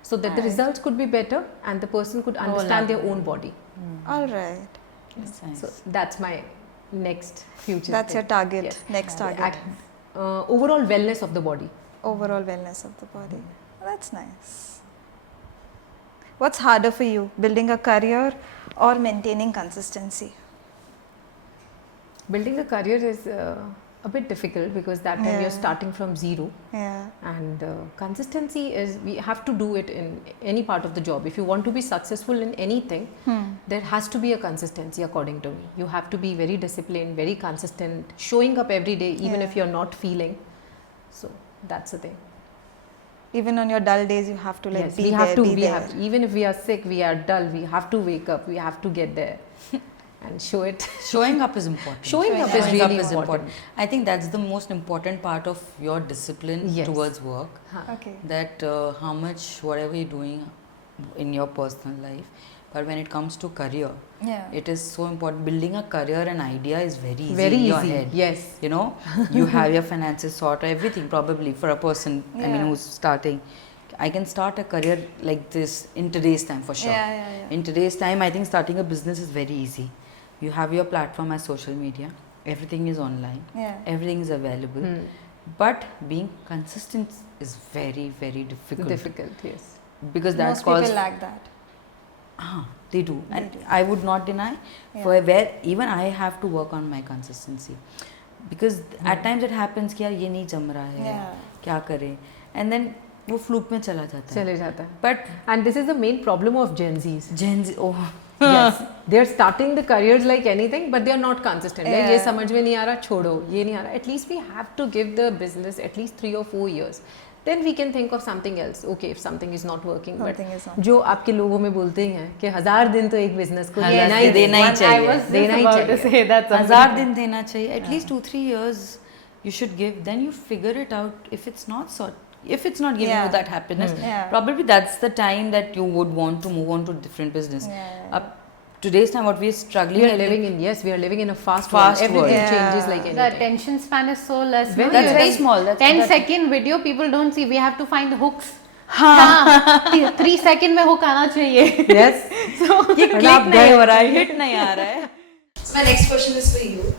so that the Right. results could be better and the person could understand their own body. All right. That's nice. So that's my next future. That's your thing. target. Yes. Next target. Overall wellness of the body. Overall wellness of the body. That's nice. What's harder for you, building a career or maintaining consistency? Building a career is a bit difficult because that time Yeah. you're starting from zero. Yeah. And consistency is, we have to do it in any part of the job. If you want to be successful in anything, there has to be a consistency, according to me. You have to be very disciplined, very consistent, showing up every day even Yeah. if you're not feeling. So that's the thing. Even on your dull days, you have to like Yes, be we there, have to. be We there. have, even if we are sick, we are dull. We have to wake up. We have to get there and show it. Showing up is important. Showing up is really important. I think that's the most important part of your discipline Yes. towards work. Okay. That how much whatever you're doing in your personal life, but when it comes to career, Yeah. it is so important. Building a career and idea is very easy Very in your easy. head. Yes. You know, you have your finances sorted, everything probably for a person. I mean, Yeah. who's starting. I can start a career like this in today's time for sure. Yeah, yeah, yeah. In today's time, I think starting a business is very easy. You have your platform as social media. Everything is online. Yeah. Everything is available. But being consistent is very, very difficult. Difficult. Yes. Because that Most calls. people lack that. They do. And do. I would not deny for where even I have to work on my consistency. Because at times it happens कि यार ये नहीं जम रहा है, Yeah. क्या करें, and then वो fluke में चला जाता है. चले जाता है. But And this is the main problem of Gen Zs. Gen Z, oh, Yes, they are starting the careers like anything, but they are not consistent. Like ये Yeah. समझ में नहीं आ रहा, छोड़ो, ये नहीं आ रहा. At least we have to give the business at least 3 or 4 years. Then we can think of something else. Okay, if something is not working. Something but is not जो आपके लोगों में बोलते हैं कि 1000 दिन तो एक business को हाँ, देना yes, देना ही I चाहिए. was just देना ही about to चाहिए. say that. 1000 दिन देना चाहिए. At least 2-3 years you should give. Then you figure it out. If it's not if it's not giving Yeah. you that happiness, Yeah. probably that's the time that you would want to move on to different business. Yeah. Today's time, what we are struggling We are with- living in, yes, we are living in a fast Fast world. Everything world. Yeah. changes like The anything. attention span is so less. Very no? That's You very just small. That's 10-second video people don't see. We have to find the hooks. हाँ 3 second में hook आना चाहिए. Yes. ये click नहीं हो रहा है, hit नहीं आ रहा है. So my next question is for you.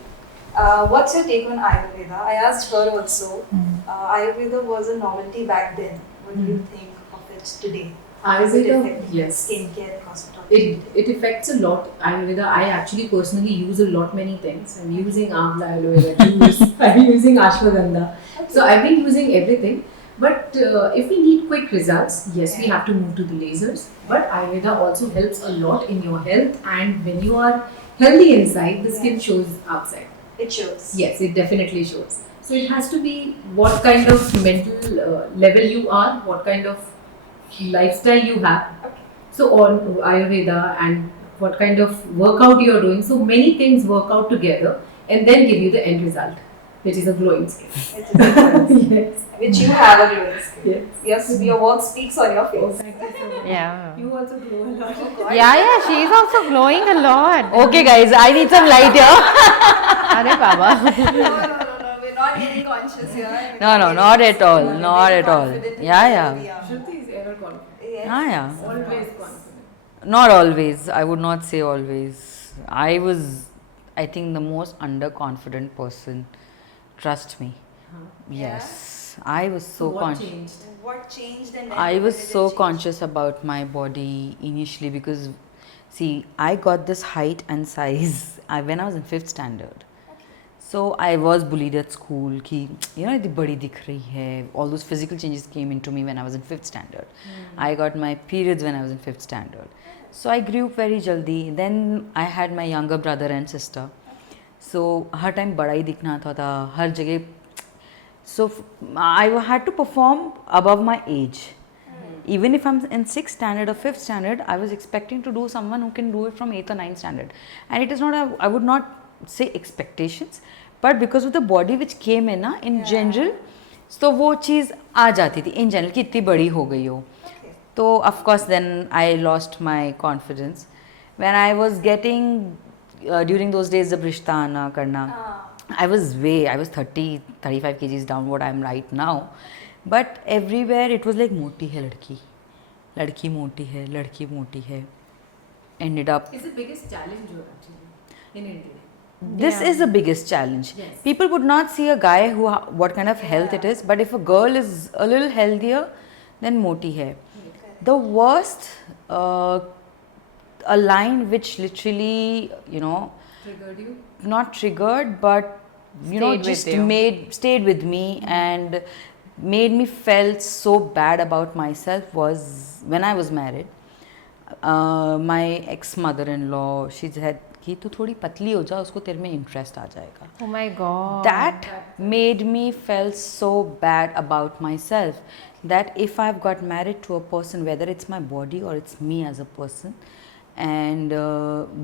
What's your take on Ayurveda? I asked her also. Ayurveda was a novelty back then. What do you think of it today? Ayurveda, Does it affect yes. skincare, cosmetology? It affects a lot. Ayurveda, I actually personally use a lot many things. I'm using Amla aloe vera juice. I'm using ashwagandha. So I've been using everything. But if we need quick results, yes, we have to move to the lasers. But Ayurveda also helps a lot in your health. And when you are healthy inside, the skin shows outside. It shows. Yes, it definitely shows. So it has to be what kind of mental level you are, what kind of lifestyle you have. So on Ayurveda and what kind of workout you are doing. So many things work out together and then give you the end result, which is a glowing skin. Which is a glowing skin. Yes. Which you have a glowing skin. Yes. Yes, your work speaks on your face. Thank you so much. Yeah. You also glow a lot. Yeah, she's also glowing a lot. Okay, guys, I need some light here. Are Baba. No, we're not getting conscious here. No, not at all. Not at all. Yeah. Shruti is ever confident. Yeah. Always confident. Not always. I would not say always. I think, the most underconfident person. Trust me. Yes. I was so What conscious. changed? What changed and then I when was did it so change? conscious about my body initially because, see, I got this height and size when I was in 5th standard. So I was bullied at school कि इतनी बड़ी दिख रही है. All those physical changes came into me when I was in 5th standard. I got my periods when I was in 5th standard. So I grew up very jaldi. Then I had my younger brother and sister. So her time बड़ा ही दिखना था हर जगह. So I had to perform above my age. Even if I'm in 6th standard or 5th standard, I was expecting to do someone who can do it from 8th or 9th standard. And it is not, I would not say expectations, but because of the body which came in general, so वो चीज़ आ जाती थी in general कि इतनी बड़ी हो गई हो. So of course then I lost my confidence. When I was getting, during those days the Brishtana karna, I was 35 kgs down what I am right now. But everywhere it was like moti hai ladki moti hai. Ended up. It's the biggest challenge actually in India. This is the biggest challenge. Yes. People would not see a guy who what kind of health it is, but if a girl is a little healthier, then moti hai. The worst, a line which literally, Triggered you? not triggered, but Stayed just with you. stayed with me and made me felt so bad about myself was when I was married. My ex mother-in-law, she said कि तू थोड़ी पतली हो जा, उसको तेरे में interest आ जाएगा. Oh my god. That made me feel so bad about myself that if I've got married to a person, whether it's my body or it's me as a person, and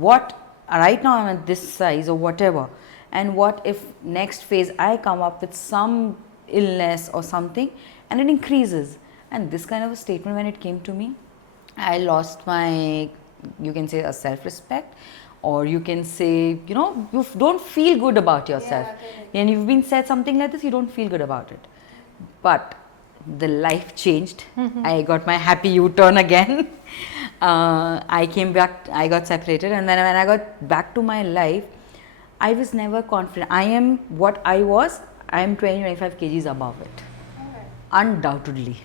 what right now I'm at this size or whatever, and what if next phase I come up with some illness or something and it increases, and this kind of a statement when it came to me, I lost my, you can say, a self-respect, or you can say, you don't feel good about yourself. And you've been said something like this, you don't feel good about it. But the life changed. I got my happy U-turn again. I came back, I got separated, and then when I got back to my life, I was never confident. I am what I was, I am 20-25 kgs above it. Undoubtedly.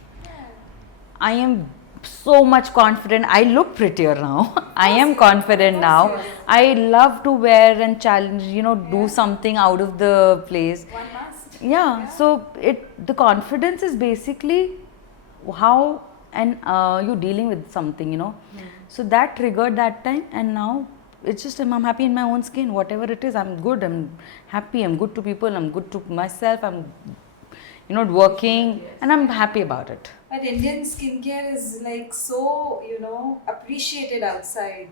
I am so much confident. I look prettier now. I am confident now. I love to wear and challenge, do something out of the place. One must. Yeah, so the confidence is basically how and you dealing with something, So that triggered that time, and now it's just I'm happy in my own skin. Whatever it is, I'm good. I'm happy. I'm good to people. I'm good to myself. I'm working, and I'm happy about it. But Indian skincare is like so, appreciated outside.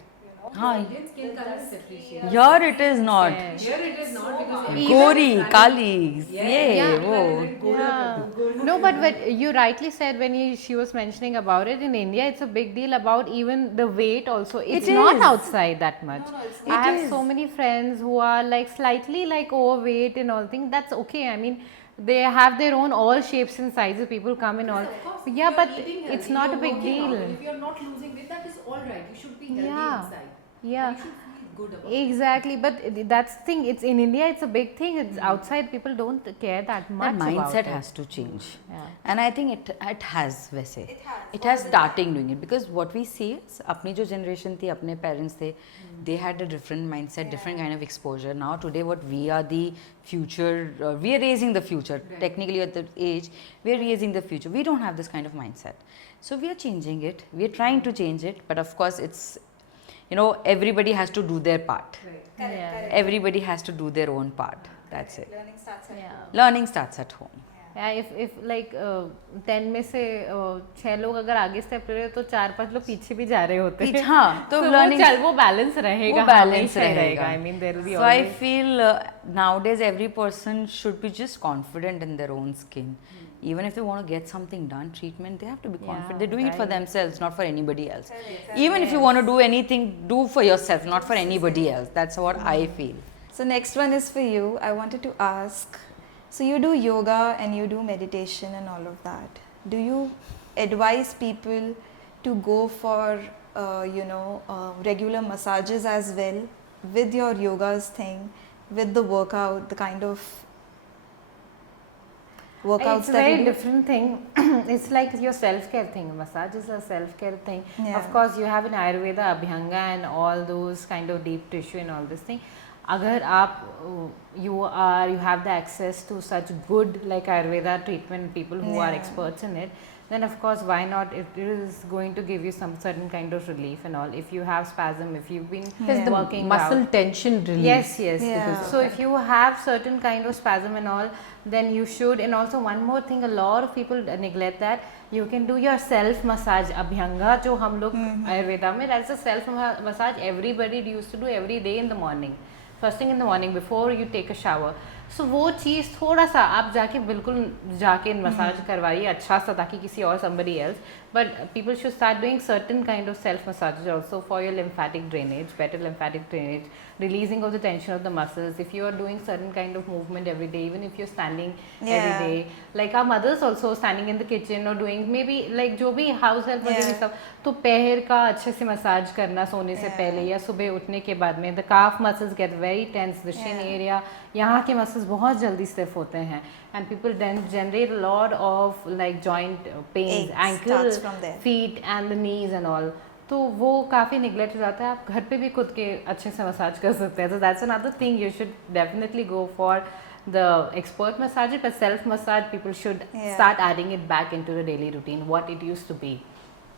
Indian skin color is appreciated. Here it is not. Here it is not because Gori, Kali, Yeah. whoa. No, but you rightly said when she was mentioning about it, in India it's a big deal about even the weight also. It's not is. outside that much. it's I have so many friends who are like slightly like overweight and all things. That's okay. I mean, they have their own all shapes and sizes. People come in all. Yeah, but it's not a big deal. If you're not losing weight, that is all right. You should be healthy Yeah. inside. Yeah. You should feel good about Exactly, but that's the thing. It's in India. It's a big thing. It's outside. People don't care that much. That mindset about it. has to change. Yeah. And I think it has वैसे. It has. It has starting doing it because what we see is अपनी जो generation थी, अपने parents थे, they had a different mindset, different kind of exposure. Now today what we are the future, we are raising the future. Technically at the age, we are raising the future. We don't have this kind of mindset. So we are changing it. We are trying to change it. But of course it's, everybody has to do their part. Yeah. Everybody has to do their own part. That's it. Learning starts at Yeah. Learning starts at home. Yeah. if like 10 में से 6 लोग अगर आगे step ले रहे हो तो 4-5 लोग पीछे भी जा रहे होते हैं. हाँ, तो learning वो बैलेंस रहेगा. वो बैलेंस रहेगा. I mean there will be so I always. feel nowadays every person should be just confident in their own skin. Even if they want to get something done, treatment, they have to be confident. They're doing it for themselves, not for anybody else. Even if you want to do anything, do for yourself, not for anybody else. That's what I feel. So next one is for you. I wanted to ask, so you do yoga and you do meditation and all of that. Do you advise people to go for regular massages as well with your yogas thing, with the workout, the kind of workouts It's a that very you do? different thing. It's like your self-care thing. Massage is a self-care thing. Yeah. Of course, you have in Ayurveda, Abhyanga and all those kind of deep tissue and all this thing. अगर आप you have the access to such good like Ayurveda treatment, people who are experts in it, then of course why not? It is going to give you some certain kind of relief and all. If you have spasm, if you've been Because the working muscle out. tension relief. Yes, yes. Yeah. So if you have certain kind of spasm and all, then you should. And also one more thing, a lot of people neglect that. You can do your self massage, Abhyanga, जो हम लोग Ayurveda में, that's a self massage everybody used to do every day in the morning. First thing in the morning before you take a shower. So वो चीज़ थोड़ा सा आप जाके बिल्कुल जाके मसाज करवाइए अच्छा सा ताकि किसी और somebody else. But people should start doing certain kind of self massages also for your lymphatic drainage, better lymphatic drainage, releasing of the tension of the muscles. If you are doing certain kind of movement every day, even if you're standing every day, like our mothers also standing in the kitchen or doing maybe like जो भी house help वगैरह सब, तो पैर का अच्छे से massage करना सोने से पहले या सुबह उठने के बाद में. The calf muscles get very tense, the shin area, यहाँ के muscles बहुत जल्दी stiff होते हैं, and people then generate a lot of like joint pains, Aches ankle, starts from there. feet and the knees and all. तो वो काफ़ी neglect हो जाता है. आप घर पे भी खुद के अच्छे से मसाज कर सकते हैं. So that's another thing you should definitely go for the expert massage, but self massage people should start adding it back into the daily routine what it used to be.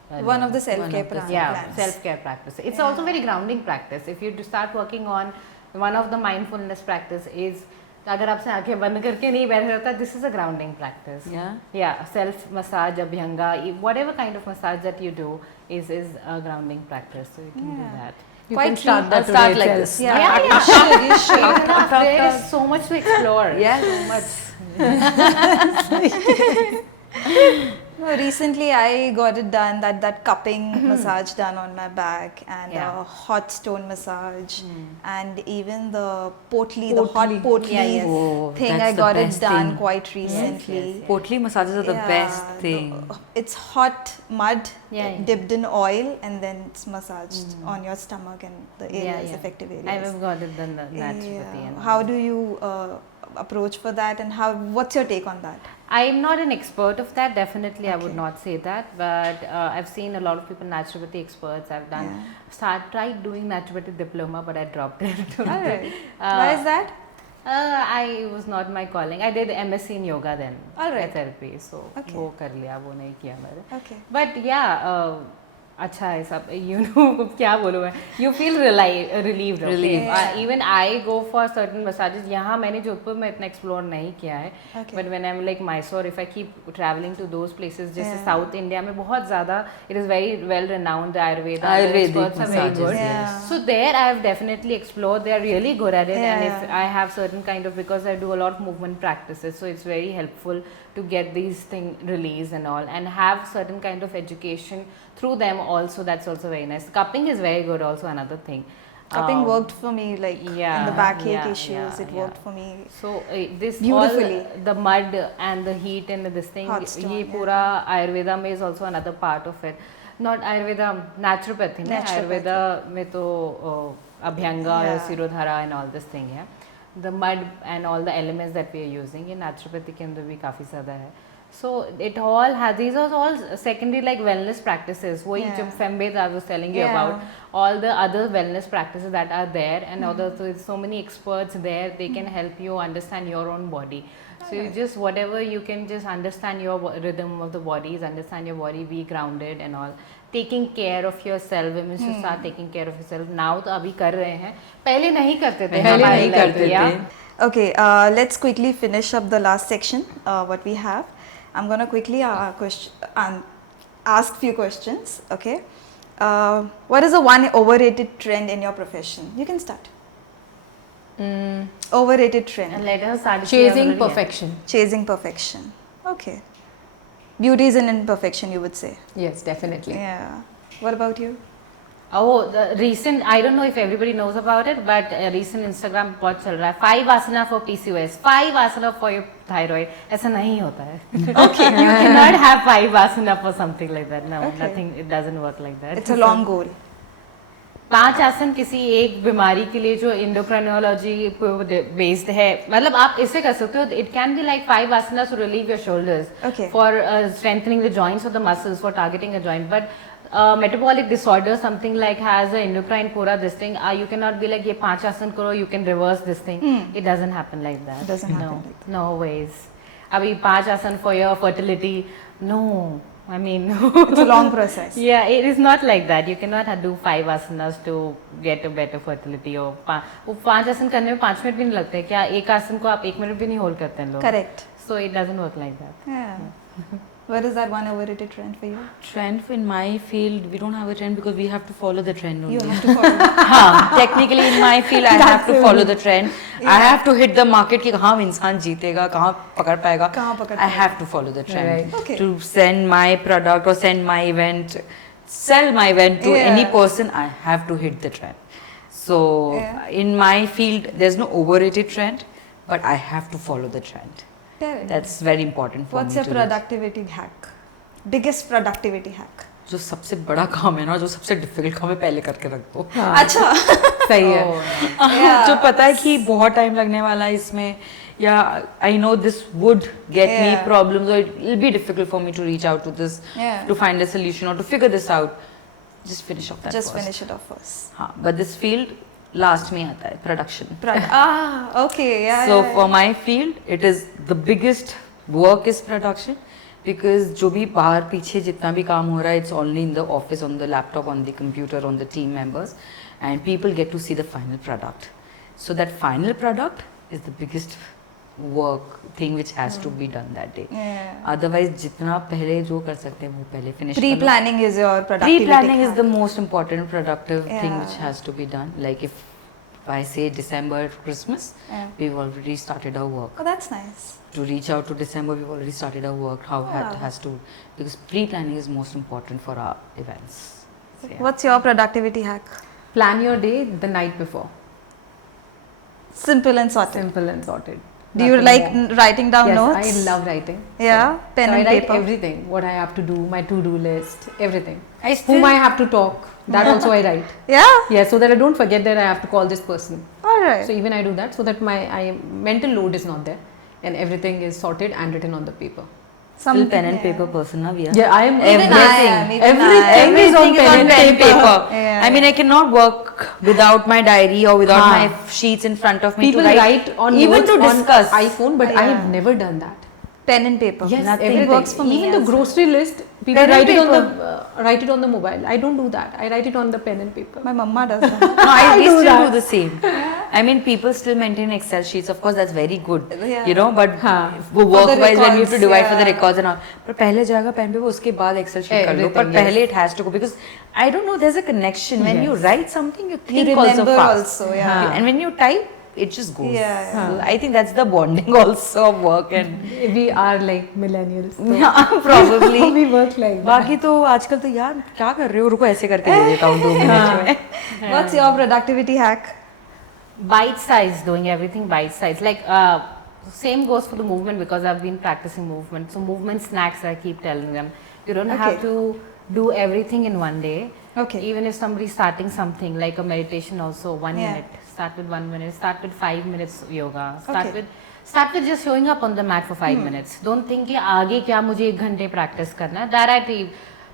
One of the self-care plans. Self-care practice. It's also very grounding practice. If you start working on one of the mindfulness practice is अगर आपसे आंखें बंद करके नहीं बैठ रहता, this is a grounding practice. Yeah, self massage, Abhyanga, whatever kind of massage that you do is a grounding practice. So you can do that. You Quite can start that I'll start today like itself. this. Yeah, you should. You should. Enough. There is so much to explore. So much. No, recently I got it done, that cupping massage done on my back, and a hot stone massage, and even the potli, the hot potli Oh, thing. that's I the got it best done thing. quite recently. Potli massages are the best thing. It's hot mud Yeah. dipped in oil, and then it's massaged on your stomach and the areas, affective I areas. have got it done naturally. Yeah. How do you approach for that, and what's your take on that? I'm not an expert of that, definitely I would not say that, but I've seen a lot of people, naturopathy experts. I've done, tried doing naturopathy diploma, but I dropped it. Alright. Why is that? I was not my calling. I did MSc in yoga then, Alright. therapy, so वो कर लिया, वो नहीं किया मैंने. Okay. But yeah, अच्छा है सब, you know, क्या बोलूँ मैं, you feel relieved. Even I go for certain massages. यहाँ मैंने जोधपुर में इतना explore नहीं किया है, but when I'm like Mysore, if I keep traveling to those places, जैसे South India में बहुत ज़्यादा, it is very well renowned, the Ayurvedic experts are very good. So there I have definitely explored. They are really good at it, and if I have certain kind of, because I do a lot of movement practices, so it's very helpful to get these things released and all, and have certain kind of education through them also. That's also very nice. Cupping is very good also, another thing. Cupping worked for me, like in the backache issues, it worked for me. So this Beautifully. all, the mud and the heat and this thing, Hot stone, ये पूरा Ayurveda में is also another part of it. Not Ayurveda, naturopathy में. Ayurveda में तो Abhyanga, Sirodhara and all this thing है. The mud and all the elements that we are using, ये naturopathy के अंदर भी काफ़ी ज़्यादा है. So it all has, these are all secondary like wellness practices. वही जब Fembe I was telling you about, all the other wellness practices that are there, and other, so so many experts there, they can help you understand your own body. So you just, whatever you can just understand your rhythm of the bodies, understand your body, be grounded and all. Taking care of yourself, women should start taking care of yourself. Now तो अभी कर रहे हैं, पहले नहीं करते थे. Okay, let's quickly finish up the last section, what we have. I'm going to quickly ask few questions, okay? What is the one overrated trend in your profession? You can start. Overrated trend. And let us start Chasing perfection. Chasing perfection. Okay. Beauty is an imperfection, you would say. Yes, definitely. Yeah. What about you? Oh, the recent, I don't know if everybody knows about it, but recent Instagram बहुत चल रहा है 5 asana for PCOS, 5 asana for your thyroid. ऐसा नहीं होता है. Okay. You cannot have 5 asana for something like that. No, Okay. nothing. It doesn't work like that. It's a long goal. 5 आसन किसी एक बीमारी के लिए जो इंडोक्राइनोलॉजी बेस्ड है, मतलब आप इसे कर सकते हो. It can be like 5 asanas to relieve your shoulders, Okay. for strengthening the joints or the muscles, for targeting a joint. But metabolic disorder, something like has a endocrine pura, this thing, you cannot be like ये 5 आसन करो, you can reverse this thing. It doesn't happen like that. It doesn't happen no, like that. no ways. अभी 5 आसन for your fertility, no. I mean, It's a long process. yeah, it is not like that. You cannot do 5 asanas to get a better fertility. Or वो 5 आसन करने में 5 minute भी नहीं लगते क्या? एक आसन को आप 1 मिनट भी नहीं होल्ड करते हैं लोग. Correct. So it doesn't work like that. Yeah. What is that one overrated trend for you? Trend in my field, we don't have a trend because we have to follow the trend only. You have to follow. हाँ, technically in my field I have to follow the trend. I have to hit the market कि कहाँ इंसान जीतेगा, कहाँ पकड़ पाएगा. कहाँ पकड़ I have to follow the trend Right. Okay. to send my product or send my event, sell my event to Yeah. any person. I have to hit the trend. So Yeah. in my field, there's no overrated trend, but I have to follow the trend. Correct. That's very important for What's me your to do. productivity hack? Biggest productivity hack? जो सबसे बड़ा काम है ना, जो सबसे difficult काम है, पहले करके रख दो. अच्छा. सही है. Yeah. जो पता है कि बहुत टाइम लगने वाला है इसमें, या I know this would get me Yeah. Problems, और it will be difficult for me to reach out to this, Yeah. To find a solution और to figure this out. Just finish off that. Just finish it off first. हाँ, but this field last में आता है, production. Okay. Yeah. So yeah, for my field, it is the biggest work is production, because जो भी बाहर पीछे जितना भी काम हो रहा है, it's only in the office, on the laptop, on the computer, on the team members, and people get to see the final product. So that final product is the biggest work thing which has to be done that day. Yeah. Otherwise जितना पहले जो कर सकते हैं वो पहले finish करो. Pre-planning is your productivity Pre-planning is hack. the most important productive thing Yeah. which has to be done. Like if I say December to Christmas, Yeah. we've already started our work. Oh, that's nice. To reach out to December, we've already started our work. How Wow. it has to, because pre-planning is most important for our events. So, yeah. What's your productivity hack? Plan your day the night before. Simple and sorted. Simple and sorted. Do you Nothing like more. writing down Yes, notes? I love writing. Yeah, pen So and I write paper. everything. What I have to do, my to-do list, everything. I still, Whom I have to talk, that also I write. Yeah. Yeah, so that I don't forget that I have to call this person. All right. So even I do that so that my mental load is not there and everything is sorted and written on the paper. still pen and paper person, na, we are. Yeah, I am Even I am, even everything I am. is on pen and paper. Yeah. I mean, I cannot work without my diary or without Haan. my sheets in front of me People to write on even notes to discuss. on iPhone, but I have Yeah. never done that. Pen and paper. Yes, Nothing. everything. It works for me Even as the well. grocery list, people Pen and write it on paper. the write it on the mobile. I don't do that. I write it on the pen and paper. My mama does that. No, we do still that. do the same. I mean, people still maintain Excel sheets. Of course, that's very good. Yeah. You know, but हाँ. वो For the work-wise when you have to records, divide for the yeah. records and all. पर पहले जाएगा pen पे, उसके बाद Excel sheet कर लो. पर Everything, yes. पहले it has to go, because I don't know, there's a connection. When you Yes. write something, you think You also remember fast. also, yeah. And when you type, it just goes. Yeah, yeah. So I think that's the bonding also of work and We are like millennials. So yeah, probably. we work like that. बाकी तो आजकल तो यार क्या कर रहे हो, रुको ऐसे करके दे देता हूँ 2 मिनट में. What's your productivity hack? Bite size, doing everything bite size. Like same goes for the movement, because I've been practicing movement. So movement snacks, I keep telling them. You don't have Okay. to do everything in one day. Okay. Even if somebody's starting something like a meditation, also 1 Yeah. minute. Start with 1 minute. Start with 5 minutes yoga. Okay. Start with just showing up on the mat for 5 minutes. Don't think कि आगे क्या मुझे 1 घंटे practice करना है. Directly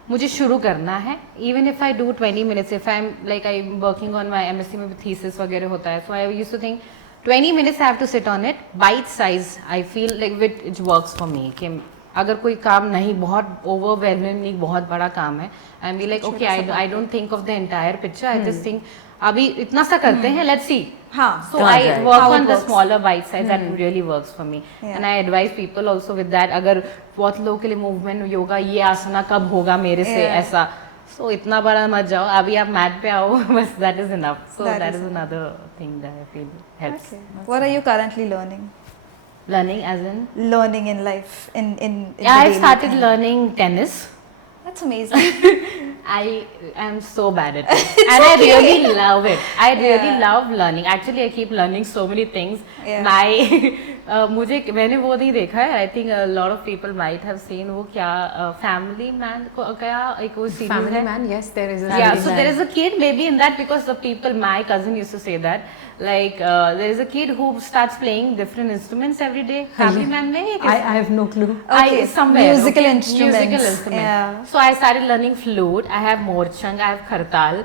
मुझे शुरू करना है. Even if I do 20 minutes, if I'm like I'm working on my MSc में thesis वगैरह होता है, so I used to think 20 minutes I have to sit on it. Bite size, I feel like it works for me. कि अगर कोई काम नहीं बहुत ओवरवेलमिंगली बहुत बड़ा काम है, I am be like okay I don't think of the entire picture, I just think अभी इतना सा करते हैं, लेट्स सी. हाँ. So कहाँ I जाए? work How on it the works. smaller bite size that really works for me, Yeah. and I advise people also with that. अगर बहुत लोगों के लिए मूवमेंट योगा ये आसना कब होगा मेरे से Yeah. ऐसा, so इतना बड़ा मत जाओ, अभी आप मैट पे आओ बस, that is enough. So That that is is another thing that I feel helps. Okay. What are you currently learning? Learning as in Learning in life, in yeah, the I daily started thing. learning tennis. That's amazing. I am so bad at it, and I really love it. I really Yeah. love learning. Actually, I keep learning so many things. Yeah. My मुझे मैंने वो नहीं देखा है. I think a lot of people might have seen वो क्या Family Man को क्या एक वो series Family है. Man, yes, there is a Yeah, family so man. there is a kid maybe in that because the people, my cousin used to say that, like there is a kid who starts playing different instruments every day. Family Man में एक I have no clue. Okay, somewhere musical okay? instruments. Musical instrument. Yeah. So I started learning flute. I have morchang. I have khartal.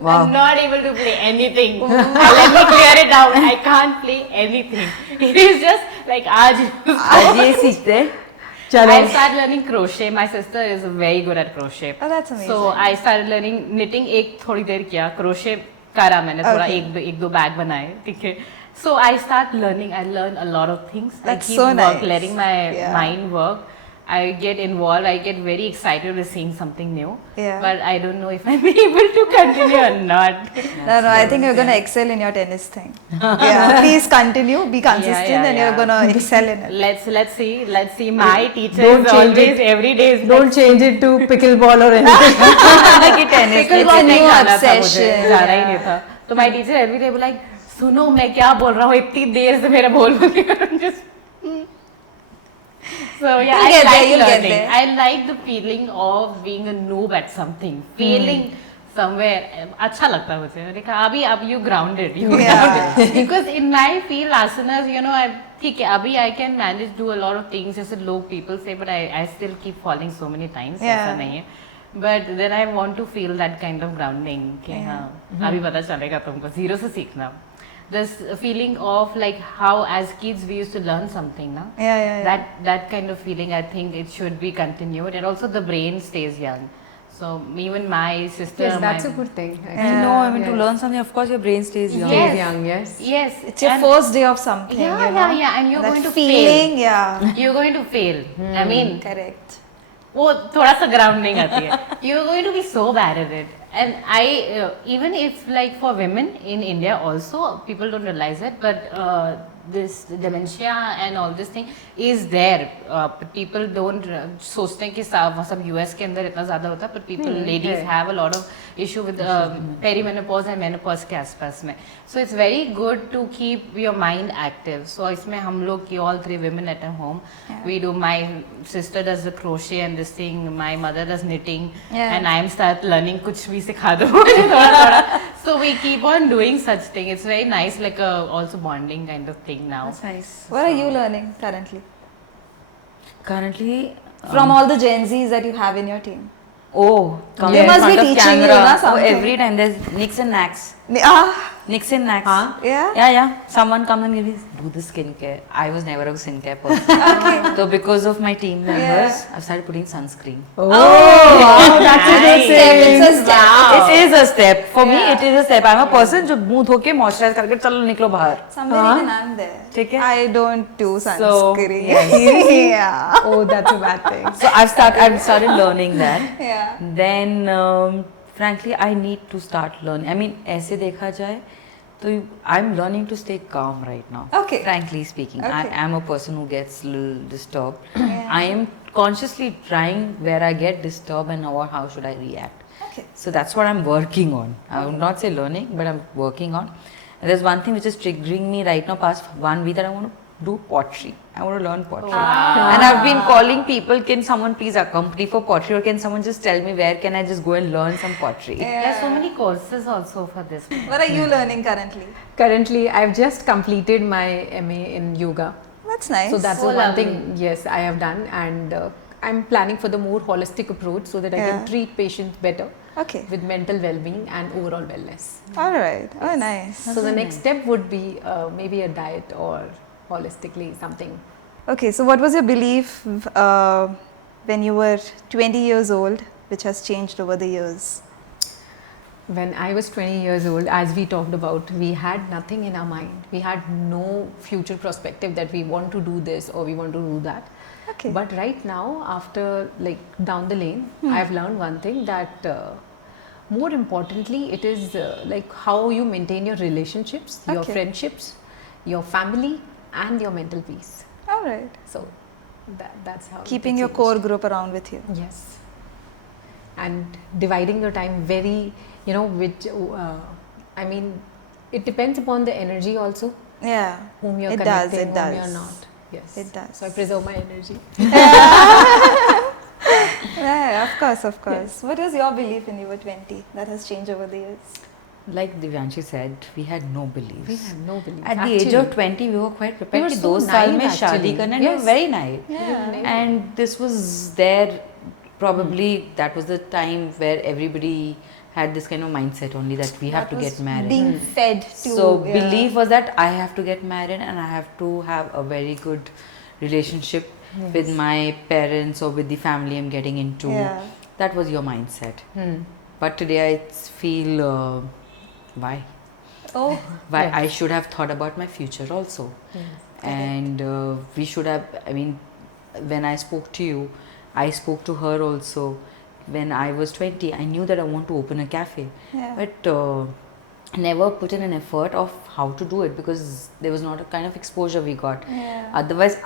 Wow. I'm not able to play anything. Let me clear it out. I can't play anything. It is just like आज आज ये सीखते हैं. I started learning crochet. My sister is very good at crochet. Oh, that's amazing. So I started learning knitting. एक थोड़ी देर किया crochet करा मैंने थोड़ा Okay. एक दो बैग बनाए ठीक है. So I start learning. I learn a lot of things. That's I keep so nice. letting my Yeah. mind work. I get involved. I get very excited with seeing something new. Yeah. But I don't know if I'm able to continue or not. No, I think you're gonna excel in your tennis thing. Yeah, please continue, be consistent, yeah, and you're yeah. gonna excel in it. Let's see. My teacher Don't is change always every day. Is Don't change it to pickleball or anything. tennis. Pickleball a नहीं new जाना था मुझे, obsession. जाना ही नहीं था. तो my teacher every day like, सुनो मैं क्या बोल रहा हूँ इतनी देर से मेरा बोल just. So yeah, You'll get there, I like you'll get learning. there. I like the feeling of being a noob at something. Feeling somewhere अच्छा लगता है मुझे. मैंने कहा अभी अब you grounded. Yeah. Because in my field asanas, you know, ठीक है अभी I can manage do a lot of things जैसे लोग people say, but I still keep falling so many times. Yeah. ऐसा नहीं है. But then I want to feel that kind of grounding कि हाँ अभी पता चलेगा तुमको zero से सीखना. This feeling of like how as kids we used to learn something, na? Yeah. That kind of feeling, I think it should be continued, and also the brain stays young. So even my sister, Yes, that's a my, good thing. I know. I mean, to Yes. learn something, of course, your brain stays young. Yes. Stays young, yes. yes, It's your and- first day of something. Yeah, you know? yeah, and you're that going to feeling, fail. yeah. You're going to fail. I mean, Correct. वो थोड़ा सा grounding आती है. You're going to be so bad at it. And I, even if like for women in India also, people don't realize it, but this dementia and all this thing is there. People don't सोचते हैं कि सब US के अंदर इतना ज़्यादा होता है, but people, ladies have a lot of issue with perimenopause and menopause के आसपास में. So it's very good to keep your mind active. So इसमें हम लोग की all three women at home, we do. My sister does the crochet and this thing. My mother does knitting, Yeah. and I am start learning कुछ भी सिखा दो थोड़ा. So we keep on doing such thing. It's very nice, like a also bonding kind of thing now. That's nice. What are you learning currently? Currently, From all the Gen Zs that you have in your team? oh, come They in must be front of teaching you, camera. na, Oh, something. every time there's nicks and knacks. Ah, Nicks and knacks. yeah. Yeah. Someone comes and gives me, do the skincare. I was never a skincare person. So because of my team members, I've started putting sunscreen. Wow, that's a good step. It's a step. Wow. It is a step. For me, it is a step. I'm a person जो मुंह धो के moisturize करके चलो निकलो बाहर. Somewhere even I'm there. ठीक है? I don't do sunscreen. yes. Yeah. Oh, that's a bad thing. So I've started learning that. Yeah. Then frankly, I need to start learning. I mean, ऐसे देखा जाए तो I'm learning to stay calm right now. Okay. Frankly speaking, I Okay. am a person who gets little disturbed. I am consciously trying where I get disturbed and how should I react. Okay. So that's what I'm working on. I would not say learning, but I'm working on. And there's one thing which is triggering me right now, past 1 week, that I want to do pottery. I want to learn pottery. And I've been calling people, can someone please accompany for pottery, or can someone just tell me where can I just go and learn some pottery? There are so many courses also for this. What are you learning currently? Currently, I've just completed my MA in yoga. That's nice. So that's So the one lovely. thing, yes, I have done, and I'm planning for the more holistic approach so that I Yeah. can treat patients better okay. with mental well-being and overall wellness. All right. Oh, nice. So the next step would be maybe a diet or holistically something Okay, so what was your belief when you were 20 years old, which has changed over the years? When I was 20 years old, as we talked about, we had nothing in our mind. We had no future perspective that we want to do this or we want to do that. Okay. But right now, after like down the lane, I've learned one thing that more importantly, it is like how you maintain your relationships, your Okay. friendships, your family, and your mental peace. All right. So that's how. Keeping it your changed. core group around with you. Yes. And dividing your time very, which, I mean, it depends upon the energy also, Yeah. whom you're It does, connecting, it whom does. you're not. Yes. It does. So I preserve my energy. Yeah, of course, of course. What was your belief when you were 20 that has changed over the years? Like Divyanshi said, we had no beliefs. We have no belief. At the age of 20, we were quite prepared. were कि so 2 साल में naive शादी actually. करना है. We were Yes. very naive. Yeah. And this was there, probably that was the time where everybody had this kind of mindset only that we have That to was get married. Being fed to. So yeah. belief was that I have to get married and I have to have a very good relationship with my parents or with the family I'm getting into. Yeah. That was your mindset. But today I feel why? Oh, Why I should have thought about my future also. And we should have, I mean, when I spoke to you, I spoke to her also. When I was 20, I knew that I want to open a cafe. Yeah. But never put in an effort of how to do it because there was not a kind of exposure we got. Yeah. Otherwise,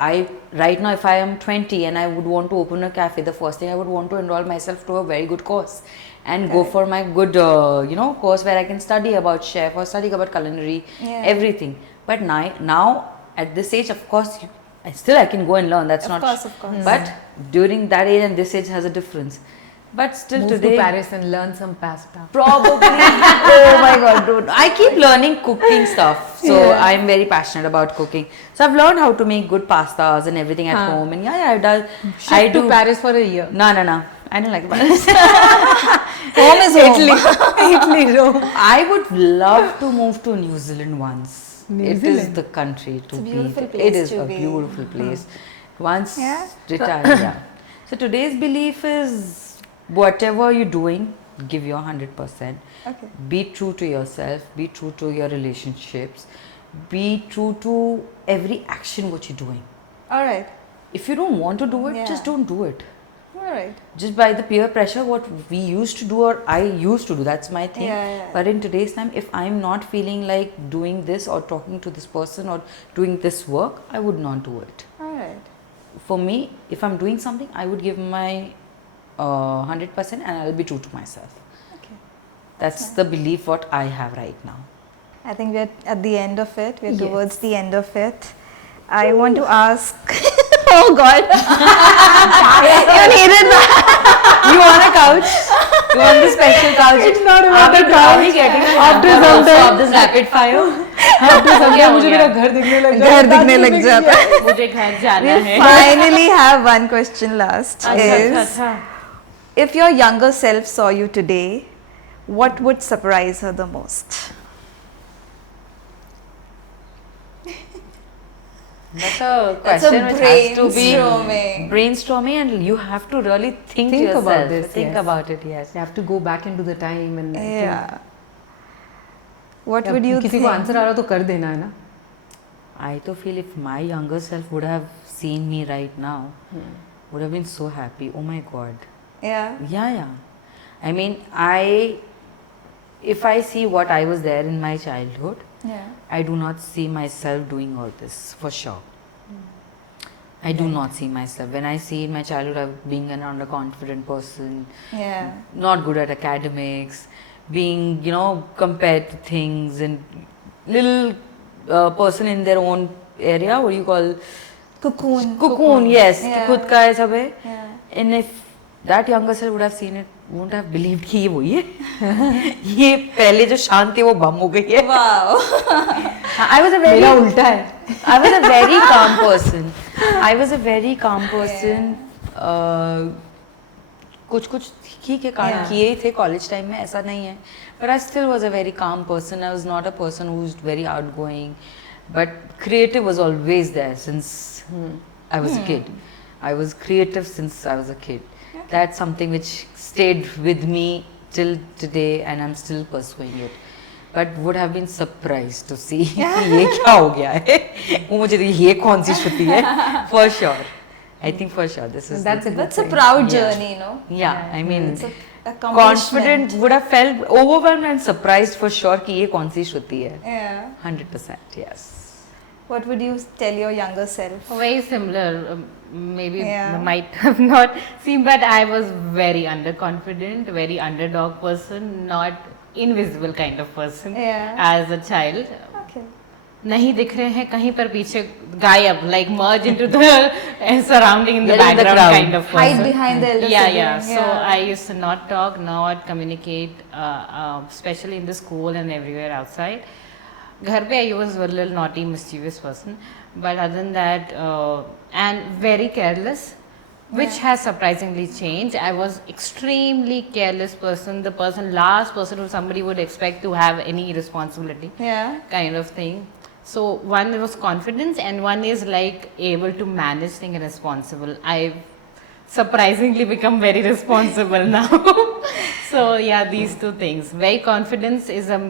right now, if I am 20 and I would want to open a cafe, the first thing I would want to enroll myself to a very good course and go for my good, course where I can study about chef or study about culinary, Yeah. everything. But now at this age, of course, I can go and learn. That's Of not. course, of course. But during that age and this age has a difference. But still Move today. to Paris and learn some pasta. Probably. Oh my god, dude. I keep learning cooking stuff. So I'm very passionate about cooking. So I've learned how to make good pastas and everything at home. And yeah, I've done. I Shift do. to Paris for a year. No. I don't like Paris. home is home. Italy, Rome. I would love to move to New Zealand once. New It is Zealand. the country to a be. beautiful It place is to a be. beautiful place. Once Yeah? retired, yeah. So today's belief is whatever you're doing, give your 100%. Okay. Be true to yourself, be true to your relationships, be true to every action what you're doing. All right. If you don't want to do it, Yeah. just don't do it. All right. Just by the peer pressure, what we used to do or I used to do, that's my thing. Yeah. But in today's time, if I'm not feeling like doing this or talking to this person or doing this work, I would not do it. All right. For me, if I'm doing something, I would give my 100% and I'll be true to myself. Okay. That's the belief what I have right now. I think we're at the end of it. We're Yes. towards the end of it. I want to ask. Oh God! You needed that. You want a couch? You want the special couch? It's not about the Are we couch. getting a After number some also time- of this rapid fire? After some time मुझे मेरा घर दिखने लग जाता है। घर दिखने लग जाता है. मुझे घर जाना We है finally have one question last. अच्छा, Is अच्छा. if your younger self saw you today, what would surprise her the most? That's a That's a question which has to be brainstorming. brainstorming and you have to really think Think yourself. about this, Think yes. about it, yes. You have to go back into the time and Yeah. What think. would you किसी think? को answer आ रहा तो कर देना है ना. I to feel if my younger self would have seen me right now, would have been so happy. Oh my god. Yeah. Yeah. I mean, if I see what I was there in my childhood, Yeah. I do not see myself doing all this for sure. I do not see myself. When I see in my childhood of being an underconfident person, Yeah. not good at academics, being, compared to things and little person in their own area, what do you call? Cocoon, yes. Yeah. खुद का है सब है. Yeah. And if that younger self would have seen it, won't have believed कि ये वही है. ये पहले जो शांत थी वो बम हो गई है. Wow. I was a very मेरा उल्टा है. I was a very calm person. I was a very calm person. कुछ ठीक है काम Yeah. किए ही थे कॉलेज टाइम में, ऐसा नहीं है. But I still was a very calm person. I was not a person who was very outgoing. But creative was always there since I was a kid. I was creative since I was a kid. That's something which stayed with me till today, and I'm still pursuing it. But would have been surprised to see कि ये क्या हो गया है. वो मुझे ये कौन सी श्रुति है? For sure. I think for sure this is. That's a good That's a thing. proud journey, you know. Yeah, I mean, It's a accomplishment. confident would have felt overwhelmed and surprised for sure कि ये कौन सी श्रुति है. Yeah. 100%, yes. What would you tell your younger self? Very similar. Maybe Yeah. might have not seen, but I was very underconfident, very underdog person, not invisible kind of person Yeah. as a child. Okay. नहीं दिख रहे हैं कहीं पर पीछे गायब, like merge into the surrounding in the You're in the background crowd. kind of person. Hide behind the elder Yeah, sibling, yeah. So yeah. I used to not talk, not communicate, especially in the school and everywhere outside. घर पे I was a little naughty, mischievous person, but other than that, and very careless, which has surprisingly changed. I was extremely careless person, the last person who somebody would expect to have any responsibility, Yeah. kind of thing. So one was confidence, and one is like able to manage things and responsible. I've surprisingly become very responsible now. So yeah, these two things. Very confidence is a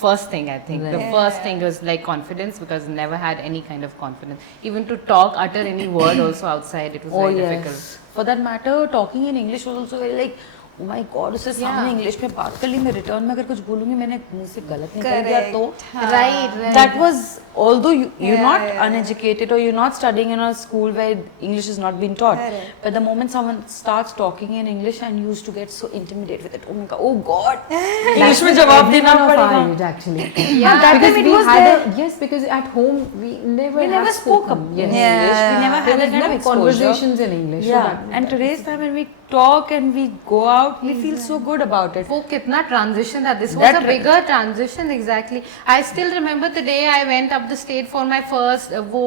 first thing, I think. The first thing was like confidence, because never had any kind of confidence. Even to talk, utter any word also outside, it was very difficult. For that matter, talking in English was also very like, oh my God, उससे सामने English में बात कर ली, मैं return में अगर कुछ बोलूँगी, मैंने मुंह से गलत निकल गया तो Right, right. that was, although you're not uneducated or you're not studying in a school where English is not being taught, but the moment someone starts talking in English and you used to get so intimidated with it, oh God, English में जवाब देना Everyone of our पड़ेगा. age, actually. Yeah, that because time it we was had there. yes, because at home we never We never have spoke spoken. up Yes. English. We never There had that was kind of no exposure. conversations in English. so Yeah, that- and today's time when we talk and we go out, we feel so good about it. वो कितना transition था. This was That a bigger transition, exactly. I still remember the day I went up the state for my first वो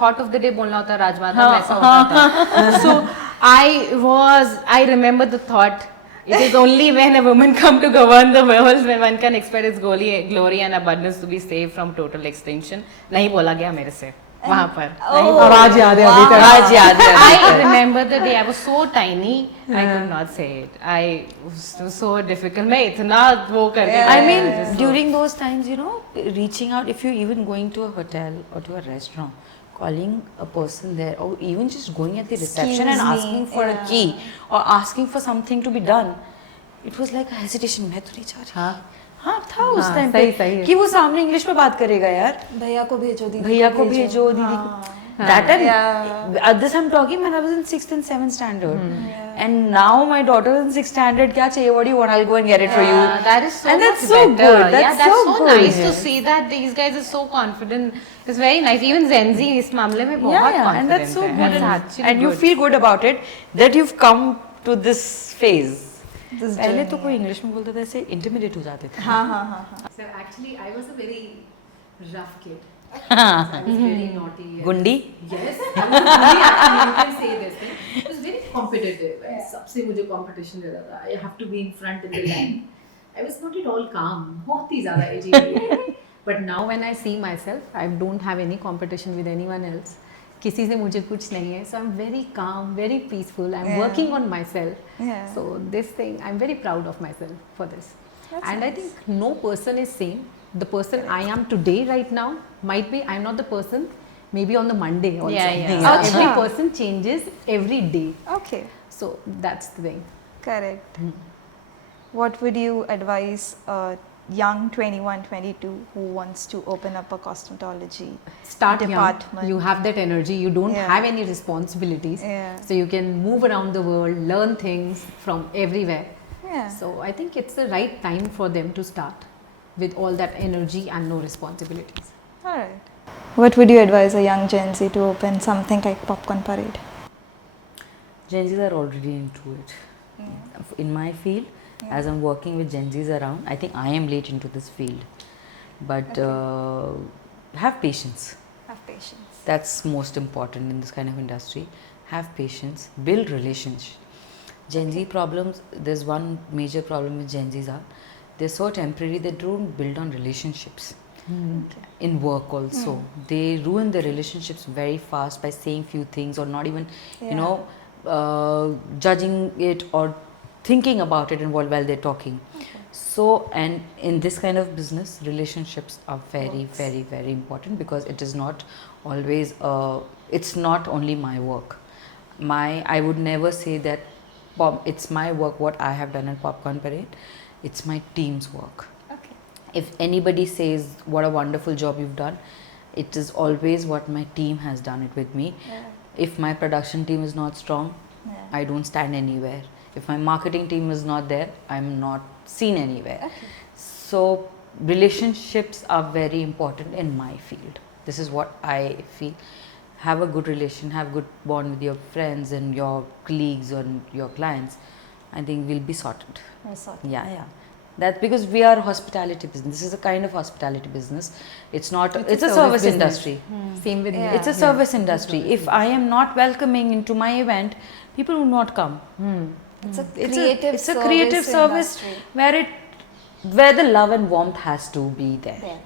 thought of the day बोलना होता राजमा था वैसा होता था. So I remember the thought. It is only when a woman come to govern the world when one can expect its glory and abundance to be saved from total extinction. नहीं बोला गया मेरे से वहाँ पर. आवाज याद है अभी तक. आज याद है. I remember the day I was so tiny, I could not say it. I was so difficult. मैं इतना वो करके. I mean, during those times, you know, reaching out, if you're even going to a hotel or to a restaurant, calling a person there, or even just going at the reception and Excuse me, asking for a key or asking for something to be done, it was like a hesitation. मैं तो नहीं जा रही. हाँ था उस हाँ, time सही पे है. कि वो सामने इंग्लिश में बात करेगा यार. भैया को भेजो, दीदी भैया को भेजो, दीदी को. That time, at this I'm talking when I was in 6th and 7th standard, and now my daughter is in 6th standard. क्या चाहिए? What do you want? I'll go and get it for you. That is so And much that's so better. good. That's Yeah, that's so so good. nice to see that these guys are so confident. It's very nice. Even Gen Z इस मामले में बहुत confident and that's so है. good. That's actually And you good. feel good about it that you've come to this phase. पहले तो कोई English में बोलता था ऐसे इंटिमिडेट हो जाते थे. हाँ हाँ हाँ. So actually, I was a very rough kid. I was very naughty. गुंडी. Yes, I was really actually, you can say this thing. It was very competitive. सबसे मुझे competition रहता था. I have to be in front in the line. I was not at all calm. बहुत ही ज़्यादा agitated. But now when I see myself, I don't have any competition with anyone else. किसी से मुझे कुछ नहीं है. So I'm very calm, very peaceful. I'm working on myself. Yeah. So this thing, I'm very proud of myself for this. And I think no person is same. The person I am today right now might be I'm not the person maybe on the Monday also. Yeah. So Acha. every person changes every day. Okay. So that's the thing. Correct. What would you advise a young 21, 22 who wants to open up a cosmetology Start department? young. You have that energy. You don't Yeah. have any responsibilities. Yeah. So you can move around the world, learn things from everywhere. Yeah. So I think it's the right time for them to start with all that energy and no responsibilities. All right. What would you advise a young Gen Z to open something like Popcorn Parade? Gen Zs are already into it. In my field, as I'm working with Gen Zs around, I think I am late into this field. But have patience. Have patience. That's most important in this kind of industry. Have patience, build relationships. Gen Z problems, there's one major problem with Gen Zs are, they're so temporary, they don't build on relationships. in work also. They ruin their relationships very fast by saying few things or not even, you know, judging it or thinking about it while they're talking. So, and in this kind of business, relationships are very, very, very important because it is not always, it's not only my work. I would never say that it's my work what I have done in Popcorn Parade. It's my team's work. Okay. If anybody says what a wonderful job you've done, it is always what my team has done it with me. Yeah. If my production team is not strong, Yeah. I don't stand anywhere. If my marketing team is not there, I'm not seen anywhere. Okay. So relationships are very important in my field. This is what I feel. Have a good relation, have good bond with your friends and your colleagues and your clients. I think we'll be sorted. We're sorted. Yeah. That's because we are a hospitality business. This is a kind of hospitality business. It's not. It's a service business. industry. Same with me. Yeah. It's a service industry. If I am not welcoming into my event, people will not come. It's a It's creative it's a creative service industry. where the love and warmth has to be there. Yeah.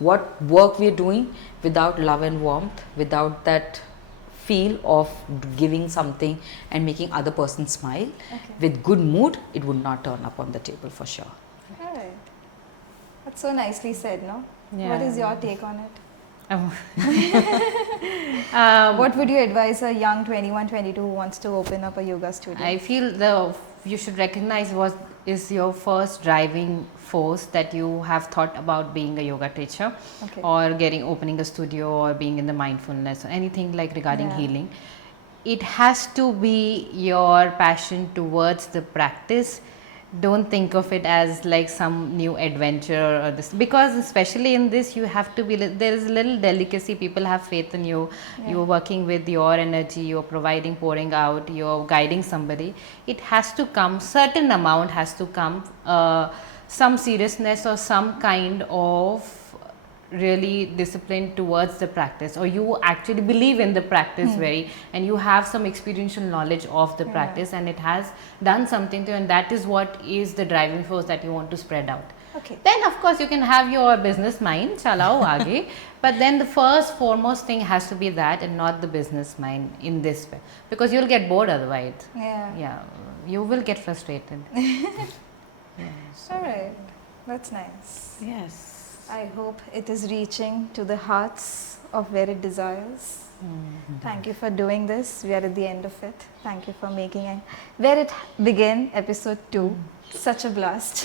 What work we are doing without love and warmth, without that feel of giving something and making other person smile with good mood, it would not turn up on the table for sure. All right. That's so nicely said, no? Yeah. What is your take on it? Um, What would you advise a young 21, 22 who wants to open up a yoga studio? I feel you should recognize what is your first driving force that you have thought about being a yoga teacher, Okay. or opening a studio, or being in the mindfulness or anything like regarding Yeah. healing. It has to be your passion towards the practice. Don't think of it as like some new adventure or this, because especially in this you have to be, there is a little delicacy. People have faith in you. You're working with your energy, you're providing, pouring out, you're guiding somebody. It has to come, certain amount has to come, some seriousness or some kind of really disciplined towards the practice, or you actually believe in the practice very, and you have some experiential knowledge of the practice, and it has done something to you, and that is what is the driving force that you want to spread out. Okay. Then of course you can have your business mind, chalao aage, but then the first foremost thing has to be that, and not the business mind in this way, because you'll get bored otherwise. Yeah. You will get frustrated. All right. That's nice. Yes. I hope it is reaching to the hearts of where it desires. Thank you for doing this. We are at the end of it. Thank you for making it. Where it began, episode 2. Such a blast.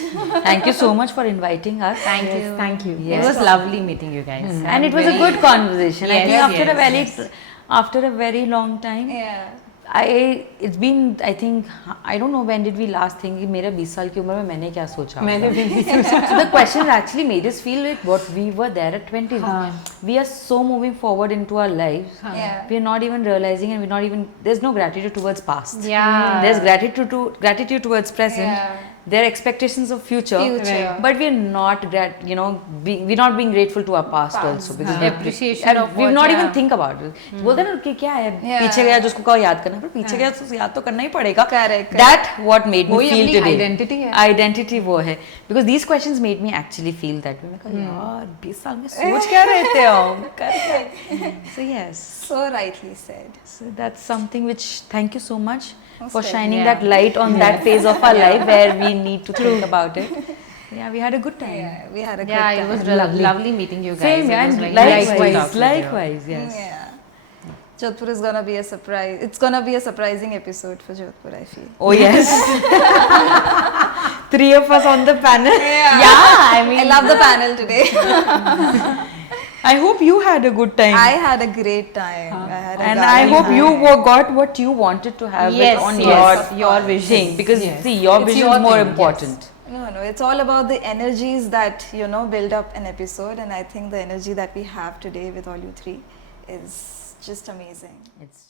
Thank you so much for inviting us. Thank you. Thank you. Yes. It was lovely meeting you guys. And it was a good conversation. I think Yes, after a very long time, Yeah. it's been, I think, I don't know when did we last think कि मेरा 20 साल की उम्र में मैंने क्या सोचा होगा. So the question actually made us feel like what we were there at 20. We are so moving forward into our lives. Yeah. We are not even realizing, and we're not even, there's no gratitude towards past. Yeah. There's gratitude towards present. Yeah. There are expectations of future. Future. But we're not we're not being grateful to our past also, because Appreciation of we've what, not yeah. even think about it. बोलते हैं ना कि क्या है, Yeah. पीछे गया जिसको कहो याद करना, पर पीछे गया तो याद तो करना ही पड़ेगा. Correct. That what made me वही feel अपनी today. identity है. Identity वो है. Because these questions made me actually feel that way. मैं कहा यार 20 साल में सोच क्या रहे थे हम, कर क्या? So yes. So rightly said. So that's something which, thank you so much for Okay. shining Yeah. that light on that phase of our life where we need to think about it. Yeah, we had a good time. Yeah, we had a good Yeah, time. it was lovely meeting you guys. Same, It yeah, was and like nice to talk likewise, with you. likewise, yes. Yeah. Jodhpur is gonna be a surprise. It's gonna be a surprising episode for Jodhpur, I feel. Oh yes. 3 of us on the panel. Yeah, I love the panel today. I hope you had a good time. I had a great time. I had a And garden I hope time. you got what you wanted to have Yes, it on yes, your your vision. thing. Because Yes. see, your It's vision your is more thing, important. No, it's all about the energies that, build up an episode. And I think the energy that we have today with all you three is just amazing. It's